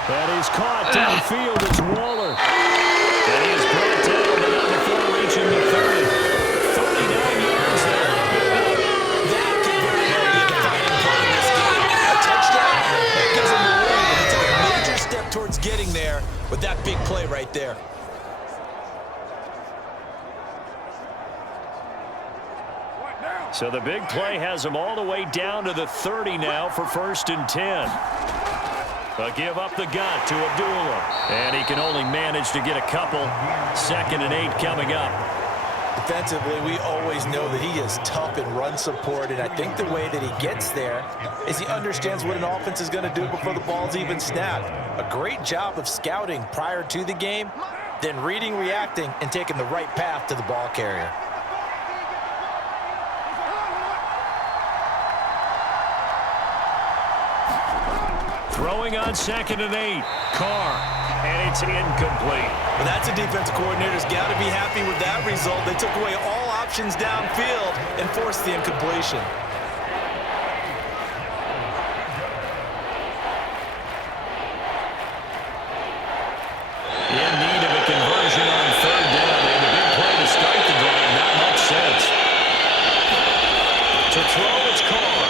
That is caught downfield. It's Waller. And he is brought down, but not before reaching the 30. 39 yards there. getting there with that big play right there. So the big play has him all the way down to the 30 now for 1st and 10. But give up the gut to Abdullah. And he can only manage to get a couple. 2nd and 8 coming up. Defensively, we always know that he is tough in run support, and I think the way that he gets there is he understands what an offense is going to do before the ball's even snapped. A great job of scouting prior to the game, then reading, reacting, and taking the right path to the ball carrier. Throwing on 2nd and 8. Carr. And it's incomplete. Well, that's a defensive coordinator's got to be happy with that result. They took away all options downfield and forced the incompletion. In need of a conversion on 3rd down. And a big play to start the drive. Not much sense. To throw, it's Carr.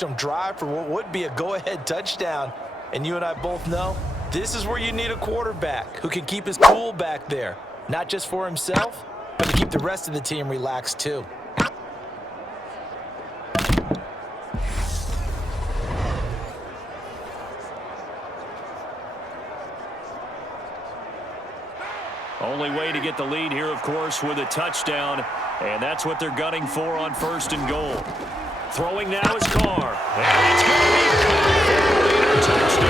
Them drive for what would be a go-ahead touchdown, and you and I both know this is where you need a quarterback who can keep his cool back there, not just for himself, but to keep the rest of the team relaxed too. Only way to get the lead here, of course, with a touchdown, and that's what they're gunning for on 1st and goal. Throwing now is Carr. And it's going to be Carr. Touchdown.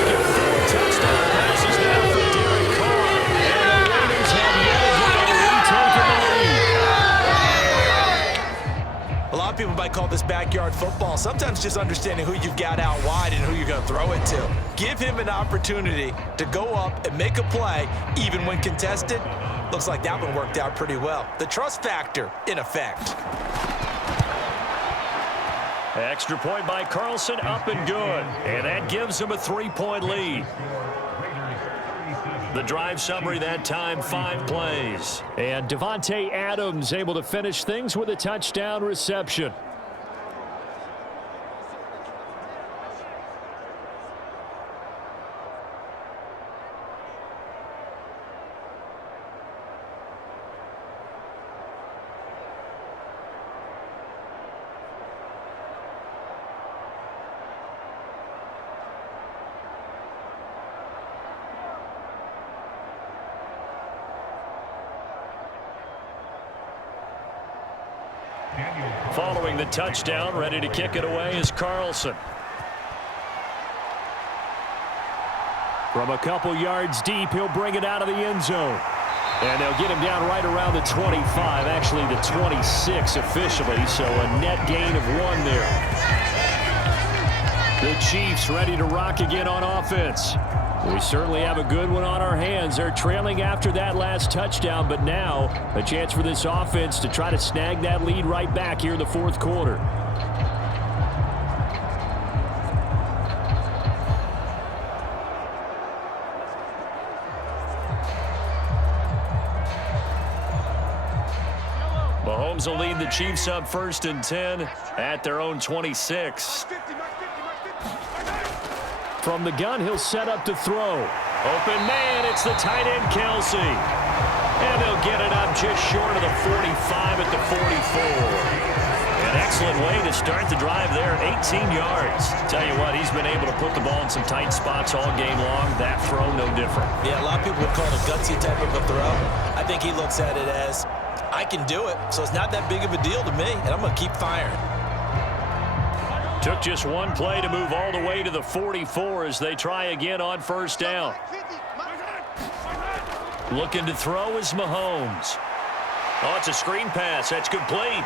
Making 4 touchdown passes now for Derek Carr. And the Raiders have yet again retaken the lead. A lot of people might call this backyard football. Sometimes just understanding who you've got out wide and who you're going to throw it to. Give him an opportunity to go up and make a play, even when contested. Looks like that one worked out pretty well. The trust factor in effect. Extra point by Carlson, up and good. And that gives him a 3-point lead. The drive summary that time, 5 plays. And Davante Adams able to finish things with a touchdown reception. Following the touchdown, ready to kick it away is Carlson. From a couple yards deep, he'll bring it out of the end zone. And they'll get him down right around the 25, actually the 26 officially, so a net gain of 1 there. The Chiefs ready to rock again on offense. We certainly have a good one on our hands. They're trailing after that last touchdown, but now a chance for this offense to try to snag that lead right back here in the 4th quarter. Mahomes will lead the Chiefs up 1st and 10 at their own 26. From the gun, he'll set up to throw. Open man, it's the tight end, Kelsey. And they'll get it up just short of the 45 at the 44. An excellent way to start the drive there, 18 yards. Tell you what, he's been able to put the ball in some tight spots all game long. That throw, no different. Yeah, a lot of people would call it a gutsy type of a throw. I think he looks at it as, I can do it, so it's not that big of a deal to me, and I'm going to keep firing. Took just 1 play to move all the way to the 44 as they try again on 1st down. Looking to throw is Mahomes. Oh, it's a screen pass. That's complete.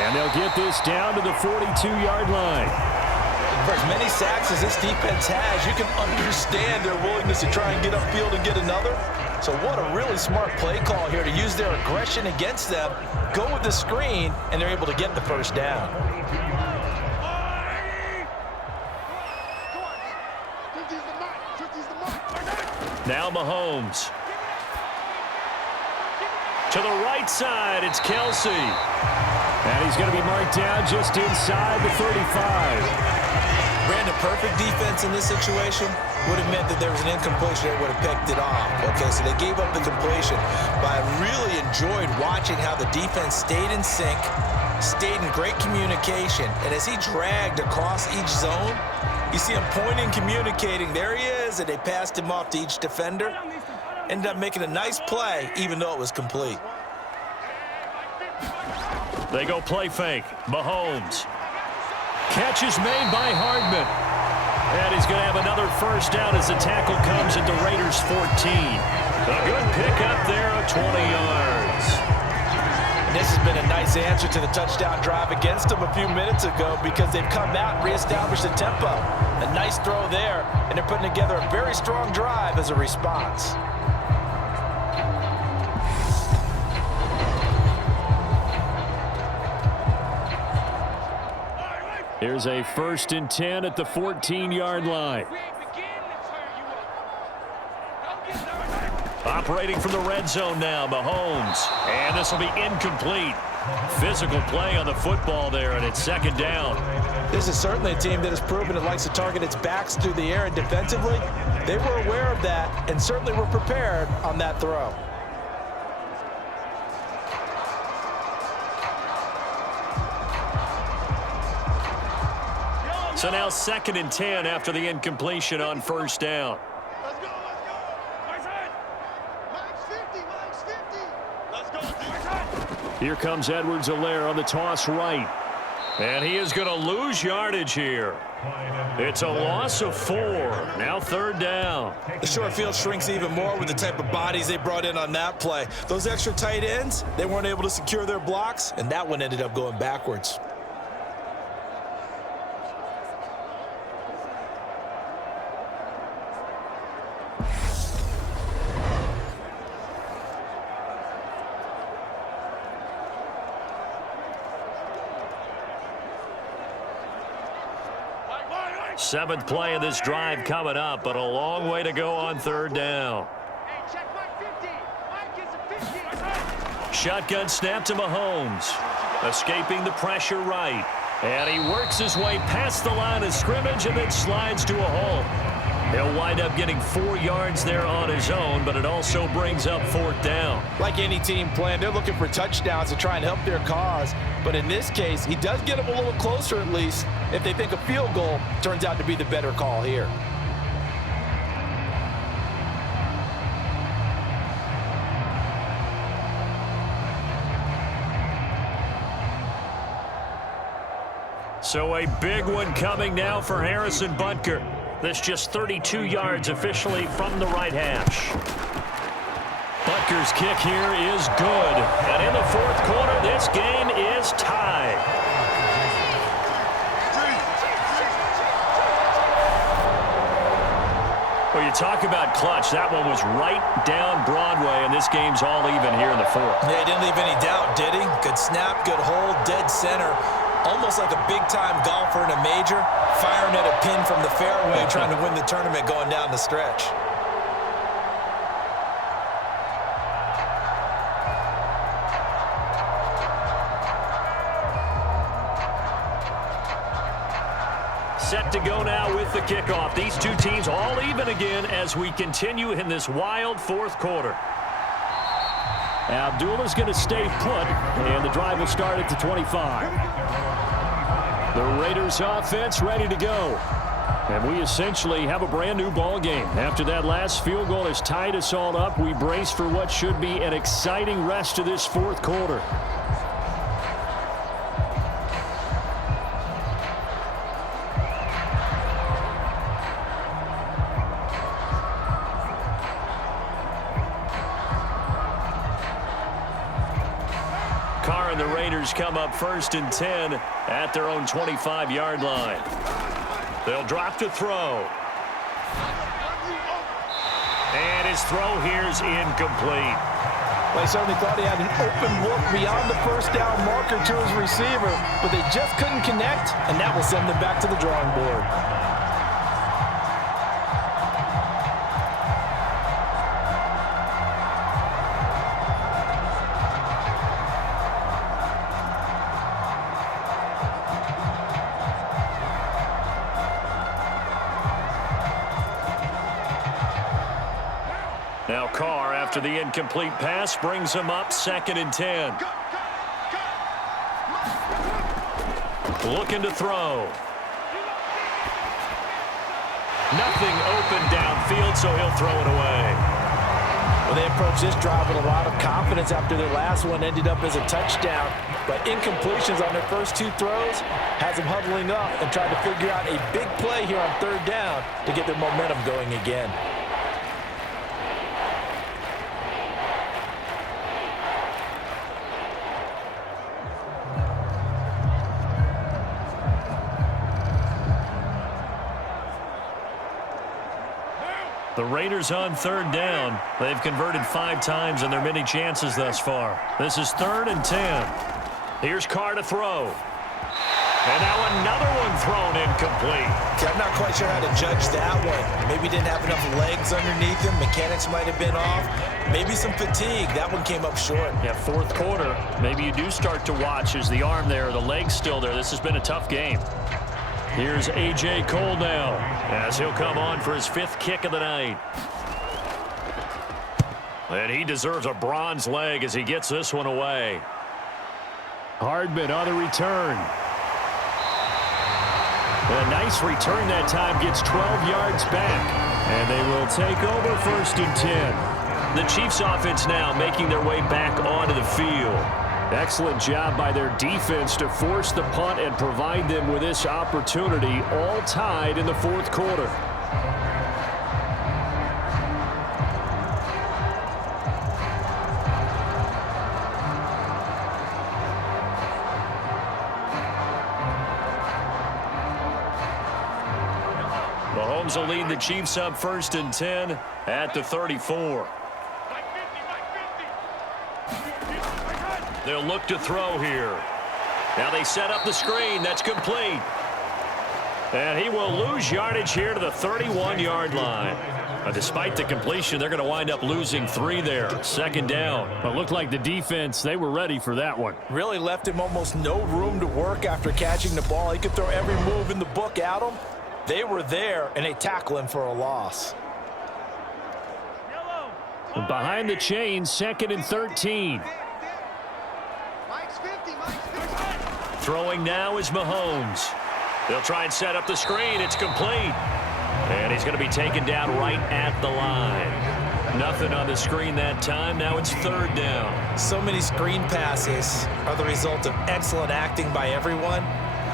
And they'll get this down to the 42-yard line. For as many sacks as this defense has, you can understand their willingness to try and get upfield and get another. So what a really smart play call here to use their aggression against them, go with the screen, and they're able to get the 1st down. Now Mahomes. To the right side, it's Kelsey. And he's going to be marked down just inside the 35. Brandon, perfect defense in this situation would have meant that there was an incompletion that would have picked it off. Okay, so they gave up the completion, but I really enjoyed watching how the defense stayed in sync, stayed in great communication, and as he dragged across each zone, you see him pointing, communicating. There he is, and they passed him off to each defender. Ended up making a nice play, even though it was complete. They go play fake. Mahomes. Catch is made by Hardman. And he's going to have another first down as the tackle comes into Raiders 14. A good pickup there of 20 yards. And this has been a nice answer to the touchdown drive against them a few minutes ago because they've come out and reestablished the tempo. A nice throw there, and they're putting together a very strong drive as a response. Here's a 1st and 10 at the 14-yard line. Operating from the red zone now, Mahomes. And this will be incomplete. Physical play on the football there, and it's 2nd down. This is certainly a team that has proven it likes to target its backs through the air and defensively. They were aware of that and certainly were prepared on that throw. So now 2nd and 10 after the incompletion on 1st down. Let's go. Let's go. Here comes Edwards-Helaire on the toss right. And he is going to lose yardage here. It's a loss of 4. Now 3rd down. The short field shrinks even more with the type of bodies they brought in on that play. Those extra tight ends, they weren't able to secure their blocks, and that one ended up going backwards. Seventh play of this drive coming up, but a long way to go on 3rd down. Shotgun snap to Mahomes. Escaping the pressure right. And he works his way past the line of scrimmage and then slides to a hole. He'll wind up getting 4 yards there on his own, but it also brings up 4th down. Like any team plan, they're looking for touchdowns to try and help their cause. But in this case, he does get them a little closer at least if they think a field goal turns out to be the better call here. So a big one coming now for Harrison Butker. This just 32 yards officially from the right hash. Butker's kick here is good. And in the 4th quarter, this game is tied. Well, you talk about clutch. That one was right down Broadway, and this game's all even here in the 4th. Yeah, he didn't leave any doubt, did he? Good snap, good hold, dead center. Almost like a big-time golfer in a major, firing at a pin from the fairway, trying to win the tournament going down the stretch. Set to go now with the kickoff. These two teams all even again as we continue in this wild 4th quarter. Abdullah's going to stay put, and the drive will start at the 25. The Raiders offense ready to go. And we essentially have a brand new ball game. After that last field goal has tied us all up, we brace for what should be an exciting rest of this 4th quarter. Carr and the Raiders come up 1st and 10 at their own 25-yard line. They'll drop to throw. And his throw here is incomplete. Well, he certainly thought he had an open look beyond the 1st down marker to his receiver, but they just couldn't connect, and that will send them back to the drawing board. Now Carr, after the incomplete pass, brings him up 2nd and 10. Looking to throw. Nothing open downfield, so he'll throw it away. Well, they approached this drive with a lot of confidence after their last one ended up as a touchdown. But incompletions on their first 2 throws has them huddling up and trying to figure out a big play here on 3rd down to get their momentum going again. The Raiders on 3rd down. They've converted 5 times in their many chances thus far. This is 3rd and 10. Here's Carr to throw. And now another one thrown incomplete. I'm not quite sure how to judge that one. Maybe didn't have enough legs underneath him. Mechanics might have been off. Maybe some fatigue. That one came up short. Yeah, 4th quarter. Maybe you do start to watch as the arm there, the leg's still there. This has been a tough game. Here's A.J. Cole now, as he'll come on for his 5th kick of the night. And he deserves a bronze leg as he gets this one away. Hardman on the return. A nice return that time, gets 12 yards back. And they will take over 1st and 10. The Chiefs offense now making their way back onto the field. Excellent job by their defense to force the punt and provide them with this opportunity, all tied in the 4th quarter. Mahomes will lead the Chiefs up 1st and 10 at the 34. They'll look to throw here. Now they set up the screen. That's complete. And he will lose yardage here to the 31-yard line. Despite the completion, they're going to wind up losing 3 there. 2nd down. It looked like the defense, they were ready for that one. Really left him almost no room to work after catching the ball. He could throw every move in the book at him. They were there, and they tackle him for a loss. Behind the chains, 2nd and 13. Throwing now is Mahomes. They'll try and set up the screen. It's complete. And he's going to be taken down right at the line. Nothing on the screen that time. Now it's 3rd down. So many screen passes are the result of excellent acting by everyone.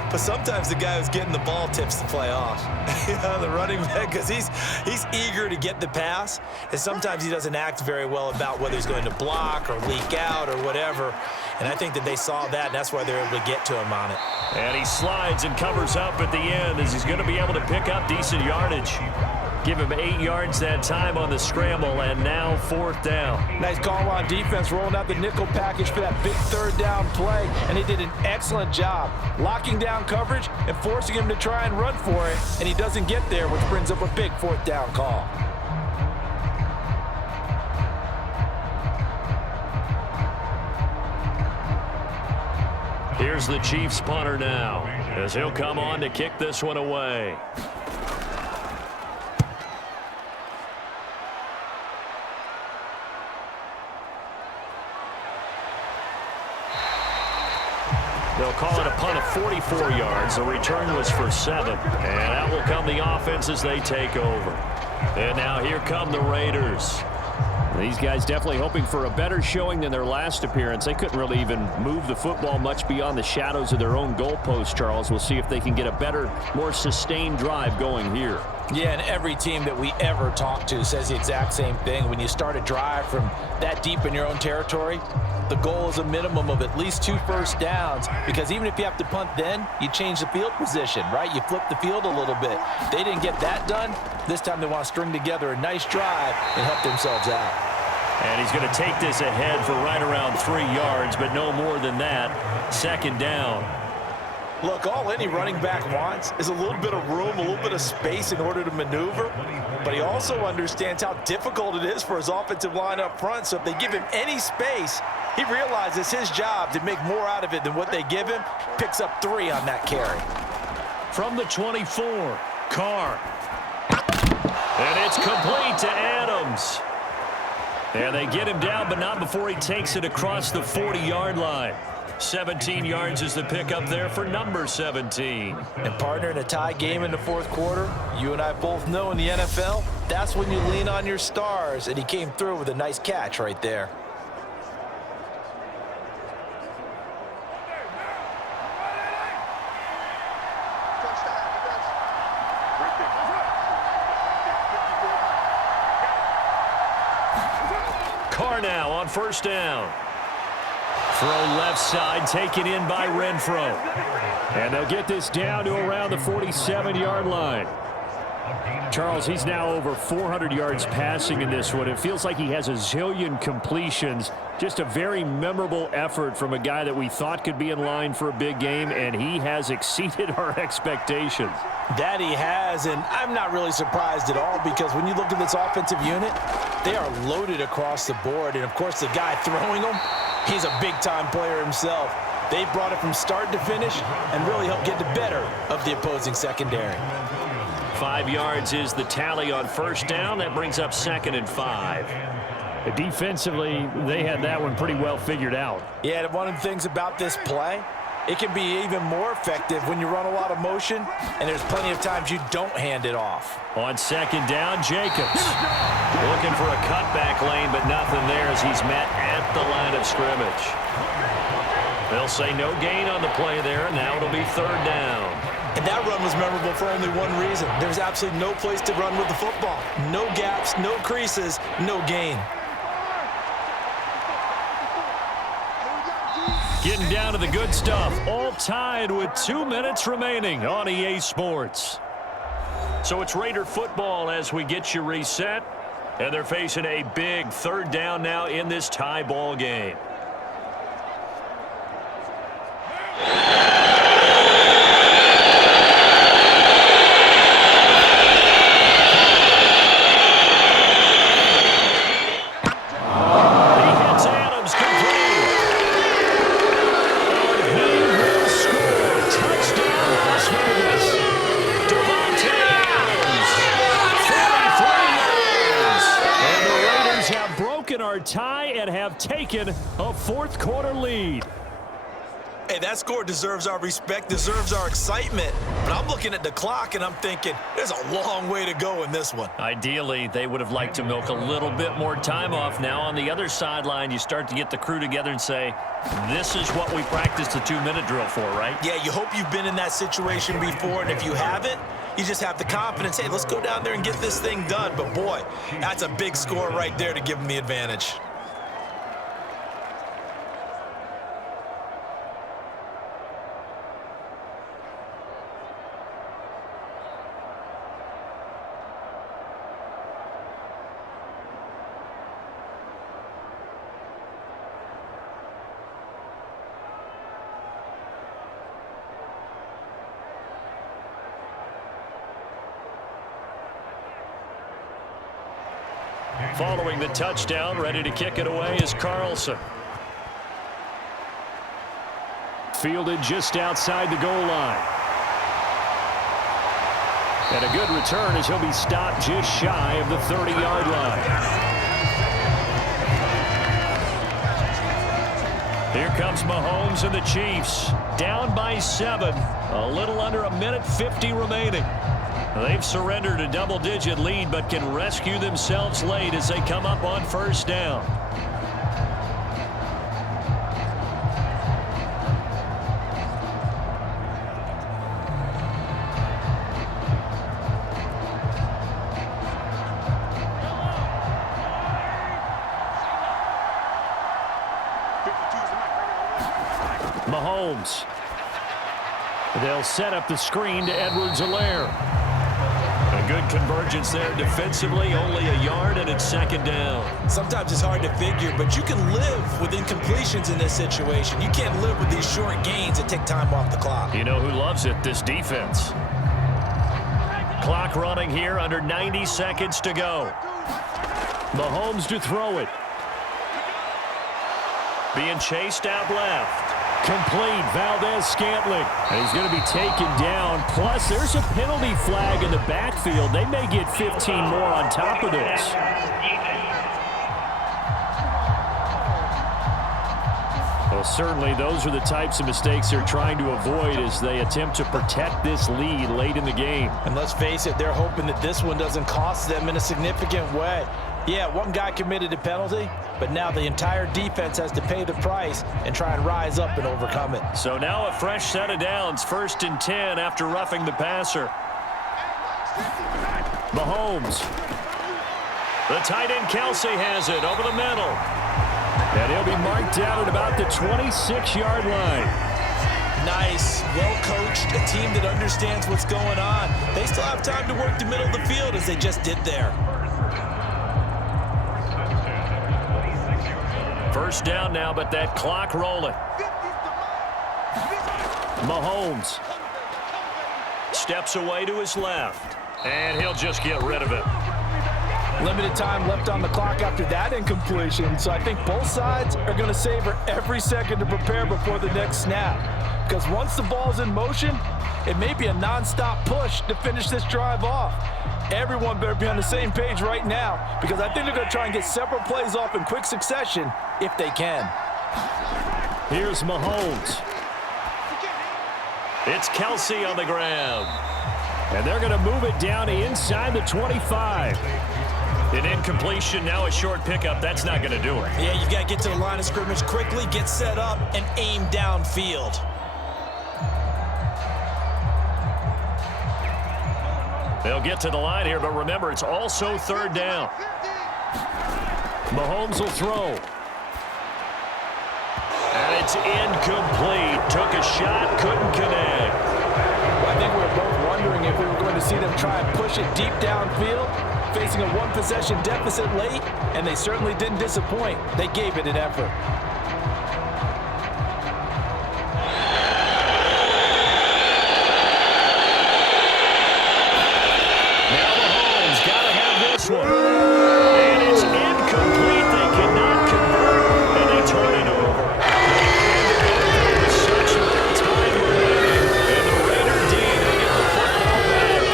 But sometimes the guy who's getting the ball tips the play off. The running back, because he's eager to get the pass, and sometimes he doesn't act very well about whether he's going to block or leak out or whatever. And I think that they saw that, and that's why they're able to get to him on it. And he slides and covers up at the end as he's going to be able to pick up decent yardage. Give him 8 yards that time on the scramble, and now 4th down. Nice call on defense, rolling out the nickel package for that big 3rd down play, and they did an excellent job locking down coverage and forcing him to try and run for it, and he doesn't get there, which brings up a big 4th down call. Here's the Chiefs punter now, as he'll come on to kick this one away. They'll call it a punt of 44 yards. The return was for 7. And out will come the offense as they take over. And now here come the Raiders. These guys definitely hoping for a better showing than their last appearance. They couldn't really even move the football much beyond the shadows of their own goalpost, Charles. We'll see if they can get a better, more sustained drive going here. Yeah, and every team that we ever talk to says the exact same thing. When you start a drive from that deep in your own territory, the goal is a minimum of at least 2 first downs, because even if you have to punt then, you change the field position, right? You flip the field a little bit. They didn't get that done. This time they want to string together a nice drive and help themselves out. And he's going to take this ahead for right around 3 yards, but no more than that. 2nd down. Look, all any running back wants is a little bit of room, a little bit of space in order to maneuver, but he also understands how difficult it is for his offensive line up front, so if they give him any space, he realizes his job to make more out of it than what they give him. Picks up 3 on that carry. From the 24, Carr. And it's complete to Adams. And they get him down, but not before he takes it across the 40-yard line. 17 yards is the pickup there for number 17. And partner, in a tie game in the fourth quarter, you and I both know in the NFL, that's when you lean on your stars, and he came through with a nice catch right there. Carr now on first down. Throw left side, taken in by Renfro. And they'll get this down to around the 47-yard line. Charles, he's now over 400 yards passing in this one. It feels like he has a zillion completions. Just a very memorable effort from a guy that we thought could be in line for a big game, and he has exceeded our expectations. That he has, and I'm not really surprised at all, because when you look at this offensive unit, they are loaded across the board. And, of course, the guy throwing them, he's a big-time player himself. They brought it from start to finish and really helped get the better of the opposing secondary. 5 yards is the tally on first down. That brings up 2nd and 5. Defensively, they had that one pretty well figured out. Yeah, and one of the things about this play, it can be even more effective when you run a lot of motion, and there's plenty of times you don't hand it off. On 2nd down, Jacobs. Looking for a cutback lane, but nothing there as he's met at the line of scrimmage. They'll say no gain on the play there. Now it'll be 3rd down. And that run was memorable for only one reason. There's absolutely no place to run with the football. No gaps, no creases, no gain. Getting down to the good stuff. All tied with 2 minutes remaining on EA Sports. So it's Raider football as we get you reset. And they're facing a big 3rd down now in this tie ball game. Tie and have taken a 4th quarter lead. Hey, that score deserves our respect, deserves our excitement. But I'm looking at the clock and I'm thinking there's a long way to go in this one. Ideally, they would have liked to milk a little bit more time off. Now on the other sideline, you start to get the crew together and say, this is what we practiced the 2-minute drill for, right? Yeah, you hope you've been in that situation before, and if you haven't, you just have the confidence, hey, let's go down there and get this thing done. But, boy, that's a big score right there to give them the advantage. Following the touchdown, ready to kick it away is Carlson. Fielded just outside the goal line. And a good return as he'll be stopped just shy of the 30-yard line. Here comes Mahomes and the Chiefs. Down by 7. A little under a minute 50 remaining. They've surrendered a double-digit lead, but can rescue themselves late as they come up on first down. Mahomes. They'll set up the screen to Edwards-Helaire. A good convergence there defensively, only a yard, and it's 2nd down. Sometimes it's hard to figure, but you can live with incompletions in this situation. You can't live with these short gains that take time off the clock. You know who loves it? This defense. Clock running here, under 90 seconds to go. Mahomes to throw it. Being chased out left. Complete, Valdez-Scantling. And he's going to be taken down. Plus, there's a penalty flag in the backfield. They may get 15 more on top of this. certainly those are the types of mistakes they're trying to avoid as they attempt to protect this lead late in the game. And let's face it, they're hoping that this one doesn't cost them in a significant way. Yeah, one guy committed a penalty, but now the entire defense has to pay the price and try and rise up and overcome it. So now a fresh set of downs, 1st and 10 after roughing the passer. Mahomes. The tight end Kelsey has it over the middle. And he'll be marked down at about the 26-yard line. Nice, well-coached, a team that understands what's going on. They still have time to work the middle of the field as they just did there. First down now, but that clock rolling. Mahomes steps away to his left, and he'll just get rid of it. Limited time left on the clock after that incompletion, so I think both sides are going to savor every second to prepare before the next snap. Because once the ball's in motion, it may be a non-stop push to finish this drive off. Everyone better be on the same page right now, because I think they're going to try and get several plays off in quick succession if they can. Here's Mahomes. It's Kelsey on the ground. And they're going to move it down to inside the 25. An incompletion, now a short pickup. That's not going to do it. Yeah, you've got to get to the line of scrimmage quickly, get set up, and aim downfield. They'll get to the line here, but remember, it's also 3rd down. Mahomes will throw. And it's incomplete. Took a shot, couldn't connect. Well, I think we were both wondering if we were going to see them try and push it deep downfield, facing a one-possession deficit late, and they certainly didn't disappoint. They gave it an effort. One. And it's incomplete. They cannot convert, and they turn it over. With such little time remaining, and the Raider D, they get the football back.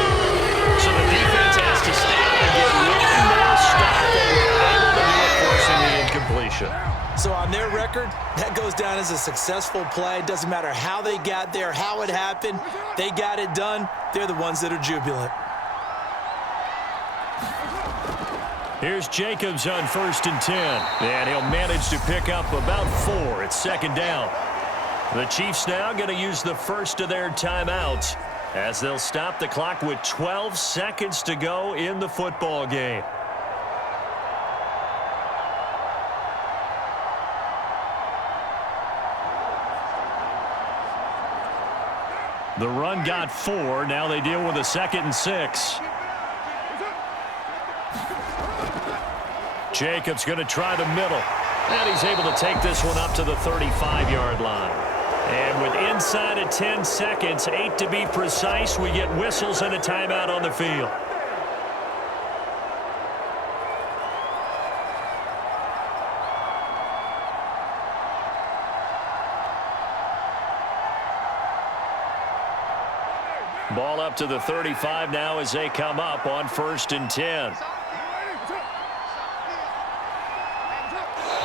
So the defense has to stop and get one more stop. They were able to do it, forcing the incompletion. So on their record, that goes down as a successful play. Doesn't matter how they got there, how it happened. They got it done. They're the ones that are jubilant. Here's Jacobs on 1st and 10. And he'll manage to pick up about 4. It's 2nd down. The Chiefs now going to use the first of their timeouts as they'll stop the clock with 12 seconds to go in the football game. The run got 4. Now they deal with a 2nd and 6. Jacobs going to try the middle. And he's able to take this one up to the 35-yard line. And with inside of 10 seconds, 8 to be precise, we get whistles and a timeout on the field. Ball up to the 35 now as they come up on 1st and 10.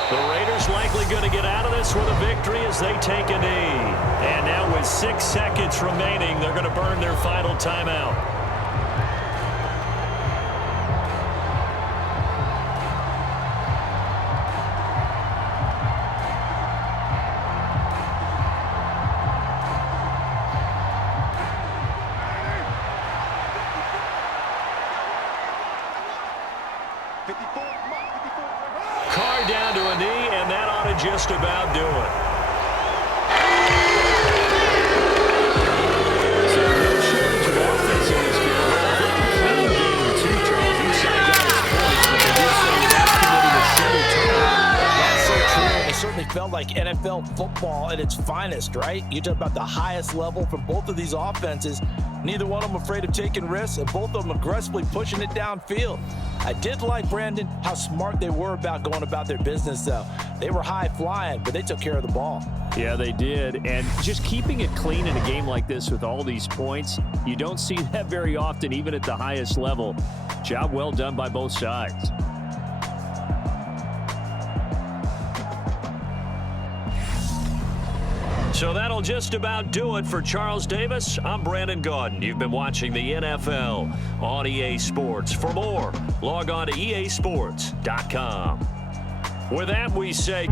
The Raiders likely going to get out of this with a victory as they take a knee. And now with 6 seconds remaining, they're going to burn their final timeout. Carr down to a knee, and that ought to just about do it. So no shortage of offense in this game. Clean game, too, Charles. Inside guys points, but they did so without committing a single turnover. That's so true. It certainly felt like NFL football at its finest, right? You talk about the highest level from both of these offenses. Neither one of them afraid of taking risks, and both of them aggressively pushing it downfield. I did like, Brandon, how smart they were about going about their business, though. They were high-flying, but they took care of the ball. Yeah, they did. And just keeping it clean in a game like this with all these points, you don't see that very often, even at the highest level. Job well done by both sides. So that'll just about do it for Charles Davis. I'm Brandon Gaudin. You've been watching the NFL on EA Sports. For more, log on to easports.com. With that, we say...